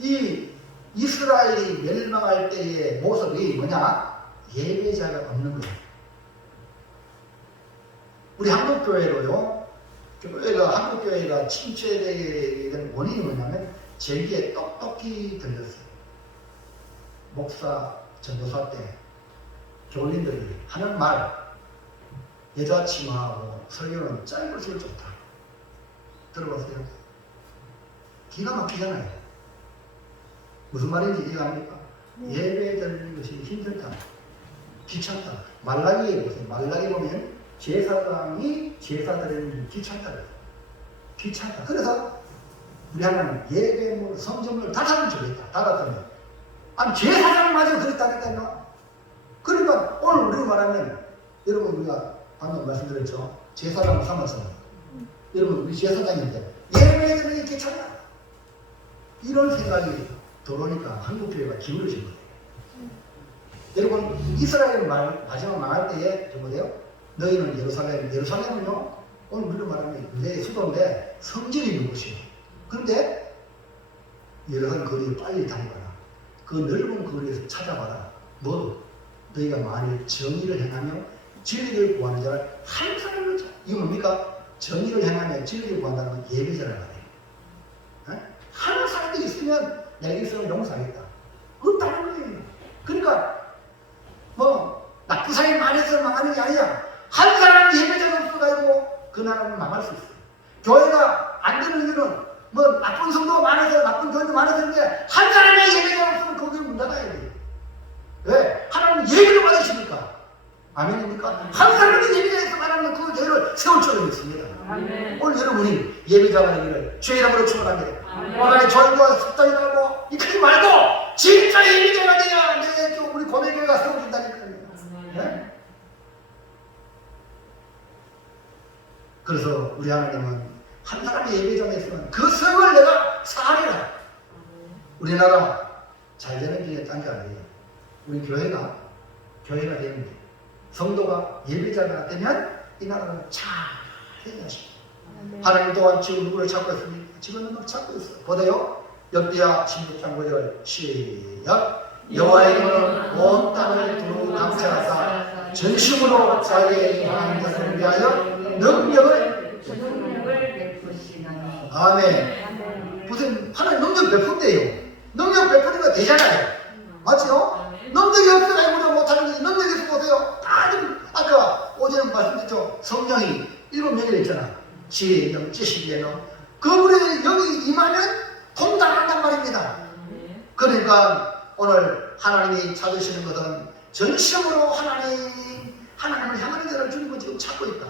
이 이스라엘이 멸망할 때의 모습이 뭐냐? 예배자가 없는 거예요. 우리 한국교회로요, 한국교회가 침체되게 된 원인이 뭐냐면 제기에 똑똑히 들렸어요. 목사, 전도사 때 교인들이 하는 말, 여자 치마하고 설교는 짧을수록 좋다. 들어보세요. 기가 막히잖아요. 무슨 말인지 이해합니까? 예배 드리는 것이 힘들다. 귀찮다. 말라기에 보세요. 말라기 보면 제사장이 제사 드리는 게 귀찮다. 귀찮다. 그래서 우리 하나님 예배물, 성전물 다 잡으면 좋겠다. 다 같으면. 아니 제사장마저 그랬다니까요. 그러니까 오늘 우리가 말하면 여러분 우리가 방금 말씀드렸죠. 제사장 삼아서 여러분 우리 제사장인데 예배 드리는 게 귀찮다. 이런 생각이 들어오니까 한국교회가 기울어진 거예요. 여러분 이스라엘 마지막 망할 때에 좀 보세요. 너희는 예루살렘은요 오늘 우리로 말하면 내 수도인데 성전이 있는 곳이에요. 그런데 예루살렘 거리에 빨리 다니거라. 그 넓은 거리에서 찾아봐라. 뭐 너희가 만일 정의를 행하며 진리를 구하는 자를 한 사람을 찾아. 이거 뭡니까? 정의를 행하며 진리를 구한다는 건 예배자라는 거예요. 한 사람이 있으면 내가 이스라엘 용서하겠다. 없다는 거예요. 그러니까 뭐 나쁜 사람이 많아서 망하는 게 아니야. 한 사람 예배자가 없어가지고 그 나라는 망할 수 있어요. 교회가 안 되는 이유는 뭐 나쁜 성도가 많아서 나쁜 교회도 많아서 그런데 한 사람의 예배자가 없으면 거기에 문 닫아야 돼요. 왜? 하나님은 예배를 받으시니까. 아멘입니까? 한 사람의 예배자에서 말하는 그 교회를 세울 줄을 믿습니다. 아멘. 오늘 여러분이 예배자가 되기를 주의 이름으로 축원합니다. 오늘의 절과 습관이라고 이끌지 말고 진짜 예배자가 돼야 내 우리 고백교회가 세워진다니까요. 네? 그래서 우리 하나님은 한 사람의 예배자가 있으면 그 성을 내가 살아라. 우리나라 잘 되는 길에 딴 게 아니에요. 우리 교회가 되는 게 성도가 예배자가 되면 이 나라는 잘 해야지. 하나님 또한 지금 누구를 찾고 있습니까? 지금 누구를 찾고 있어요. 보세요. 역대하 16장 9절 시작. 여호와의 온 땅을 두루 감찰하사 전심으로 자기의 임하는 것을 위하여 능력을 베푸시나니. 아멘. 무슨 하나님 능력 베푼대요. 능력 베푸니까 되잖아요. 맞죠? 능력이 없어야 우리가 못하는 거지. 능력이 있으면 보세요. 다 지금 아까 오전에 말씀드렸죠. 성령이 7명이 있잖아. 지혜의 영, 지식의 영. 그분이 여기 임하면 동당한단 말입니다. 그러니까 오늘 하나님이 찾으시는 것은 전심으로 하나님을 향하는 자를 주님은 지금 찾고 있다.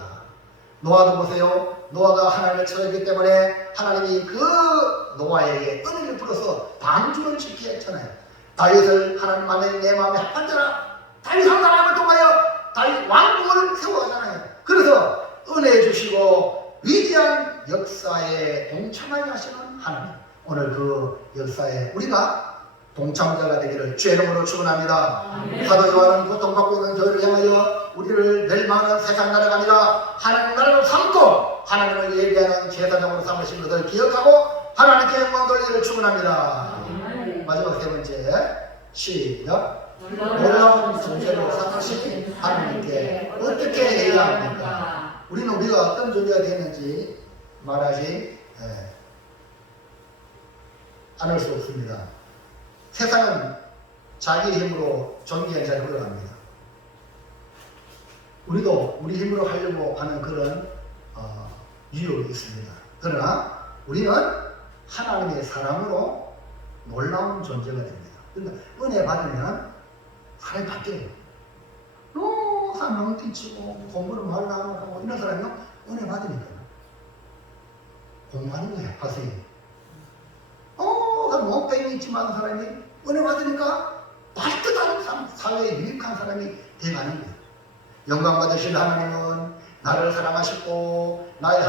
노아도 보세요. 노아가 하나님을 찾았기 때문에 하나님이 그 노아에게 은혜를 풀어서 방주를 짓게 했잖아요. 다윗을 하나님 마음에 내 마음에 합한 자라. 다윗 한 사람을 통하여 다윗 왕국을 세워가잖아요. 그래서 은혜 주시고 위대한 역사에 동참하게 하시는 하나님. 오늘 그 역사에 우리가 동참자가 되기를 주의 이름으로 축원합니다. 사도 요한은 고통받고 있는 교회를 향하여 우리를 멸망하는 세상 나라가 아니라 하나님 나라로 삼고 하나님을 예배하는 제사장으로 삼으신 것을 기억하고 하나님께 영광 돌리기를 축원합니다. 마지막 세 번째 시작. 놀라운 존재로 삼으신 하나님께 어떻게 해야 합니까? 우리가 어떤 존재가 되는지 말하지 않을 수 없습니다. 세상은 자기 힘으로 존귀한 자를 흘러갑니다. 우리도 우리 힘으로 하려고 하는 그런 유혹이 있습니다. 그러나 우리는 하나님의 사랑으로 놀라운 존재가 됩니다. 그러니까 은혜 받으면 사람이 바뀌어요. 사람 뛰치고 공부를 말라고 하고 이런 사람이요 은혜 받으니까 공부하는 거예요. 학생이. 몸빼이 있지만 사람이 은혜 받으니까 발끝한 사회에 유익한 사람이 되가는 거예요. 영광 받으신 하나님은 나를 사랑하시고 나를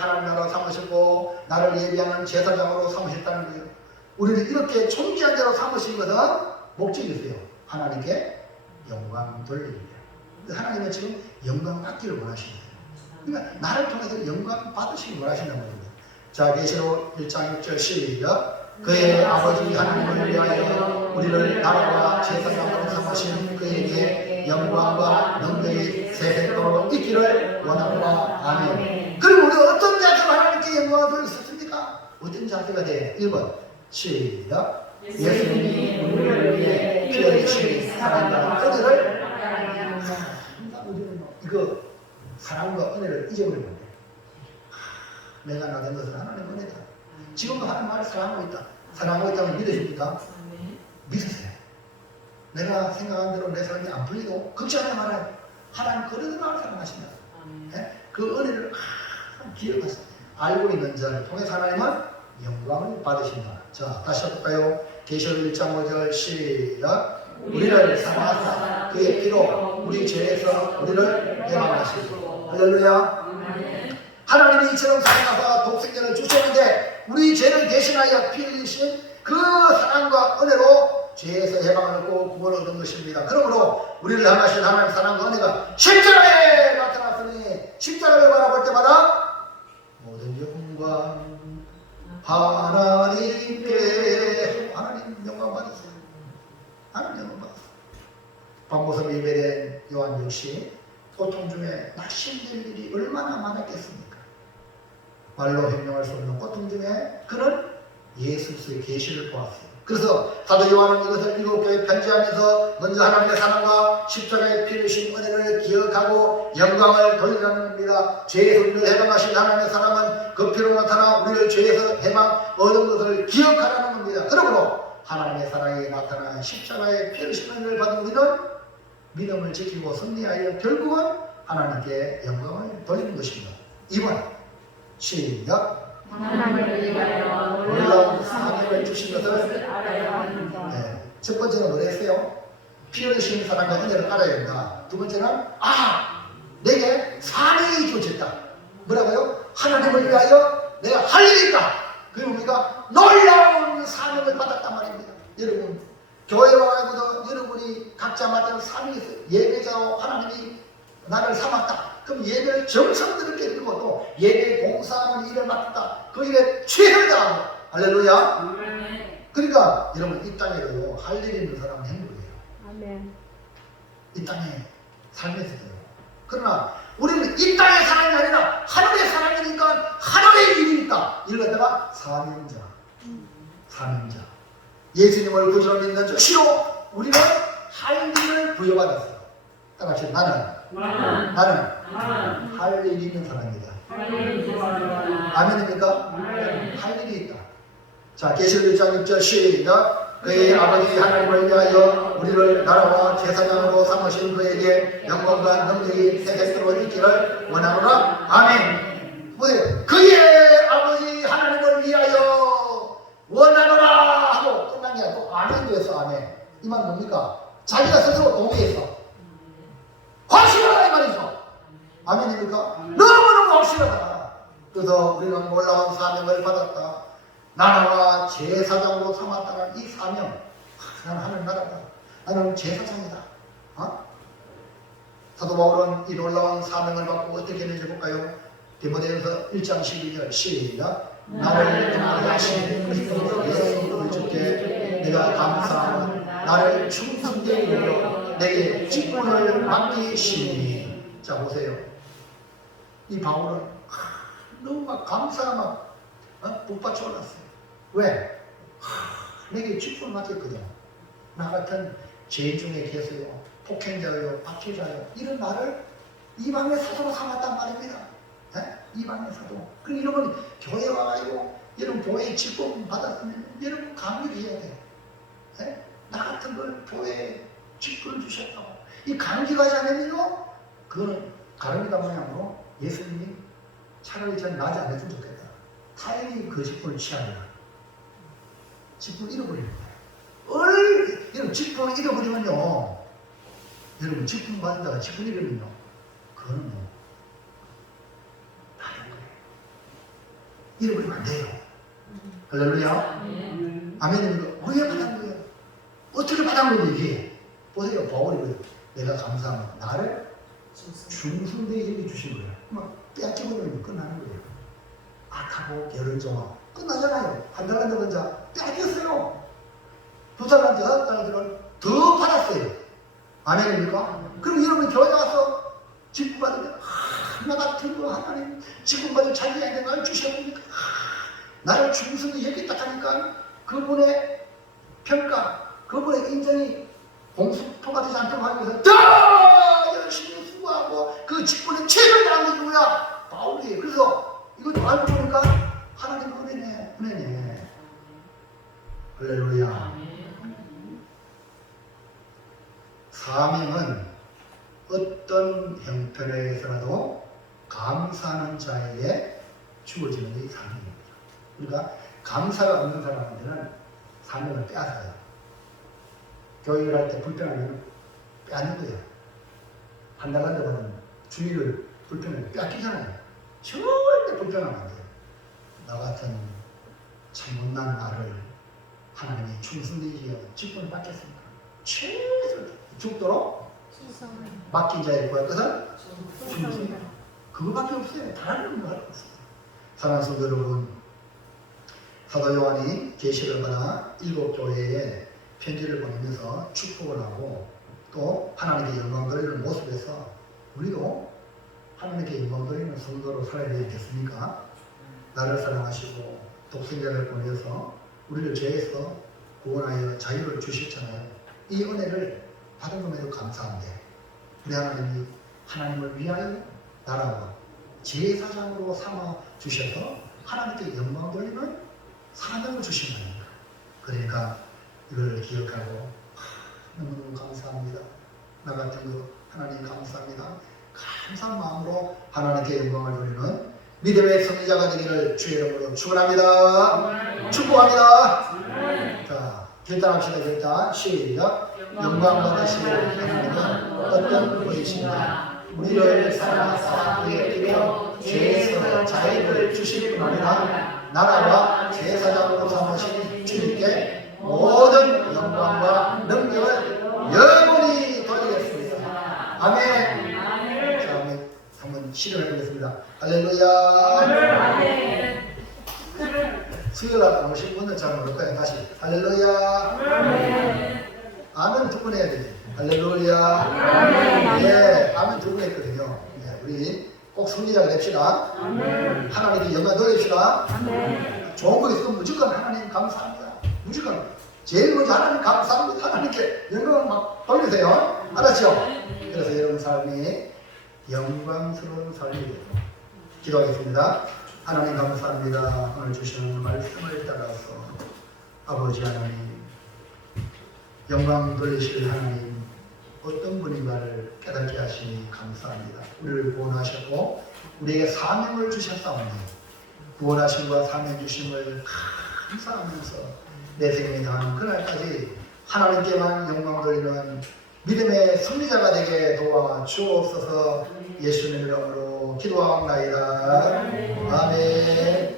하나님 나라로 삼으시고 나를 예비하는 제사장으로 삼으셨다는 거예요. 우리를 이렇게 존귀한 자로 삼으신 것은 목적이 있어요. 하나님께 영광 돌리기. 하나님은 지금 영광 받기를 원하십니다. 그러니까 나를 통해서 영광 받으시길 원하신다는 겁니다. 자, 계시록 1장 6절 시작. 그의 아버지 하나님을 위하여 우리를 나라와 제사장으로 삼으신 그에게 영광과 능력이 세세토록 있기를 원합니다. 아멘. 그럼 우리가 어떤 자세로 하나님께 영광을 돌릴 수 있습니까? 어떤 자세가 돼? 1번 시작. 예수님이 우리를 위해 피 흘리신 사랑과 은혜를 이거 사랑과 은혜를 잊어버리면 돼. 내가 나된 것은 하나님의 은혜다. 지금도 하나님 말을 사랑하고 있다. 사랑하고 있다면 믿으십니까? 믿으세요. 내가 생각한 대로 내 삶이 안 풀리도 걱정하지 말아요. 하나님 그래도 나를 사랑하신다. 그 은혜를 항상 기억하세요. 알고 있는 자를 통해서 하나님은 영광을 받으신다. 자, 다시 해볼까요? 계시록 1장 5절 시작. 우리를 사랑하사 그의 피로 우리 죄에서 우리를 해방하시고. 할렐루야. 하나님이 이처럼 사랑하사 독생자를 주셨는데 우리 죄를 대신하여 피 흘리신 그 사랑과 은혜로 죄에서 해방을 얻고 구원을 얻은 것입니다. 그러므로 우리를 향하신 하나님의 사랑과 은혜가 십자가에 나타났으니 십자가를 바라볼 때마다 모든 영광 하나님께. 하나님 영광 받으세요. 하나님 영광 받으세요. 밤모습 예배된 요한 역시 고통 중에 낙심될 일이 얼마나 많았겠습니까? 말로 형용할 수 없는 고통 중에 그는 예수 그리스도의 계시를 보았어요. 그래서 사도 요한은 이것을 일곱 교회에 편지하면서 먼저 하나님의 사랑과 십자가에 피 흘리신 은혜를 기억하고 영광을 돌리라는 겁니다. 죄에서 우리를 해방하신 하나님의 사랑은 그 피로 나타나 우리를 죄에서 해방 얻은 것을 기억하라는 겁니다. 그러므로 하나님의 사랑에 나타난 십자가에 피 흘리신 은혜를 받은 우리는 믿음을 지키고 승리하여 결국은 하나님께 영광을 돌리는 것입니다. 2번 시작. 하나님을 위하여 놀라운 사명을 주신 것을 알아야 합니다. 첫 번째는 뭐랬어요? 피 흘리신 사랑과 은혜를 알아야 된다. 두 번째는 내게 사명이 주어졌다. 뭐라고요? 하나님을 위하여 내가 할 일이 있다. 그리고 우리가 놀라운 사명을 받았단 말입니다. 여러분, 교회 와가지고도 여러분이 각자 맡은 사명이 있어요. 예배자로 하나님이 나를 삼았다. 그럼 예배를 정성스럽게 드리고 또 예배 봉사하는 일을 맡았다. 그 일에 최선을 다하고. 할렐루야. 그러니까 여러분, 이 땅에도 할 일 있는 사람은 행복해요. 아멘. 이 땅에 살면서도요. 그러나 우리는 이 땅의 사람이 아니라 하늘의 사람이니까 하늘의 일이 있다. 이걸 갖다가 사명자. 예수님을 구주로 믿는 즉시로 우리는 할 일을 부여받았어요. 따라합시다. 나는 할 일이 있는 사람이다. 아멘입니까? 할 일이 있다. 자, 계시록 1장 6절 시작. 그의 아버지 하나님을 위하여 우리를 나라와 제사장으로 삼으신 그에게 영광과 능력이 세세토록 있기를 원하노라. 아멘. 보세요. 그의 아버지 하나님을 위하여 원하노라 하고 끝난 게 아니고 아멘도 했어. 아멘. 이 말 뭡니까? 자기가 스스로 동의했어. 확실하다 이 말이죠. 아멘입니까? 너무너무 확실하다. 그래서 우리는 놀라운 사명을 받았다. 나라와 제사장으로 삼았다는 이 사명. 나는 하늘 나라다. 나는 제사장이다. 사도 바울은 이 놀라운 사명을 받고 어떻게 했는지 볼까요? 디모데전서 1장 12절 시작. 나를 영원히 하신 그리스도 예수를 주께 내가 감사하며 나를 충성되게 여겨 내게 직분을 맡기시니. 자, 보세요. 이 바울은 너무 막 감사가 막 북받쳐 올랐어요. 왜? 내게 직분을 맡겼거든. 나 같은 죄인 중에 계세요. 폭행자요, 박해자요. 이런 나를 이방의 사도로 삼았단 말입니다. 이방의 사도. 그럼 여러분 교회 와가지고 여러분 교회에 직분 받았으면 여러분 감격해야 돼. 나 같은 걸 교회에 직분을 주셨다고. 이 감격하지 않으면요, 그거는 가르미다 모양으로 예수님이 차라리 전 나지 않았으면 좋겠다. 타인이 그 직분을 취하느라 직분을 잃어버리는 거예요. 여러분 직분을 잃어버리면요, 여러분 직분 받은 자가 직분 잃으면요, 그거는 뭐 다른 거예요. 잃어버리면 안 돼요. 할렐루야. 아멘입니다. 왜 받은 거예요? 어떻게 받은 거예요 이게? 보세요. 바울이 내가 감사하면 나를 중순대에 여겨주신 거예요. 막 빼앗기버리면 끝나는 거예요. 악하고 게으르죠. 끝나잖아요. 한 달간 더 건자 빼앗겼어요. 2달간 6달들을 더 받았어요. 아멘입니까? 그럼 여러분 교회 와서 직분 받으면 나 같은 거 하나님 직분 받을 자기에게 나를 주셨으니까 나를 중순히 여겼다 하니까 그분의 평가, 그분의 인정이 공수표가 되지 않도록 하기 위해서 더 열심히 수고하고 그 직분에 최선을 다하는 게 누구야? 바울이에요. 그래서 이거 좀 알고 보니까 하나님 은혜네. 할렐루야. 사명은 어떤 형편에서라도 감사하는 자에게 주어지는 게 사명입니다. 그러니까 감사가 없는 사람한테는 사명을 빼앗아요. 교육을 할 때 불편하면 빼앗는 거예요. 한 달간 동안은 주의를 불편하면 빼앗기잖아요. 절대 불편하면 안 돼요. 나 같은 참 못난 나를 하나님이 충성되게 직분을 받겠습니다. 최선을 죽도록 맡긴 자의 구할 것은 충성. 그거밖에 없어요. 다른 거 할 거 없어요. 사랑하는 성도 여러분, 사도 요한이 계시를 받아 7교회에 편지를 보내면서 축복을 하고 또 하나님께 영광 돌리는 모습에서 우리도 하나님께 영광 돌리는 성도로 살아야 되지 않겠습니까? 나를 사랑하시고 독생자를 보내서 우리를 죄에서 구원하여 자유를 주셨잖아요. 이 은혜를 받은 것에도 감사한데 우리 하나님이 하나님을 위하여 나라와 제사장으로 삼아 주셔서 하나님께 영광 돌리는 사명을 주신 거니까. 그러니까 이걸 기억하고 너무너무 감사합니다. 나 같은 거 하나님 감사합니다. 감사한 마음으로 하나님께 영광을 돌리는 믿음의 승리자가 되기를 주의 이름으로 축원합니다. 축복합니다. 자, 결단합시다. 결단 시작. 영광 받으실 하나님은 어떤 분이신가? 우리를 사랑하사 그의 피로 죄에서 자유를 주실 뿐 아니라 나라와 제사장으로 삼으신 주님께 모든 영광과 능력을 영원히 돌리겠습니다. 아멘. 자, 한번 실현해 보겠습니다. 할렐루야. 수요일 날 오신 분은 잘 모를 거예요. 다시 할렐루야. 아멘 두 번 해야 되지. 할렐루야. 예, 아멘 두 번 했거든요. 예, 우리 꼭 승리자가 됩시다. 하나님께 영광 돌립시다. 좋은 거 있으면 무조건 하나님 감사합니다. 무조건 제일 먼저 하나님 감사합니다. 하나님께 영광 막 돌리세요. 알았죠? 그래서 여러분 삶이 영광스러운 삶이 되도록 기도하겠습니다. 하나님 감사합니다. 오늘 주시는 말씀을 따라서 아버지 하나님, 영광 돌리실 하나님, 어떤 분인가를 깨닫게 하시니 감사합니다. 우리를 구원하셨고 우리에게 사명을 주셨사오니 구원하심과 사명 주심을 감사하면서 내 생명에 다하는 그날까지 하나님께만 영광 돌리는 믿음의 승리자가 되게 도와 주옵소서. 예수님의 이름으로 기도하옵나이다. 아멘.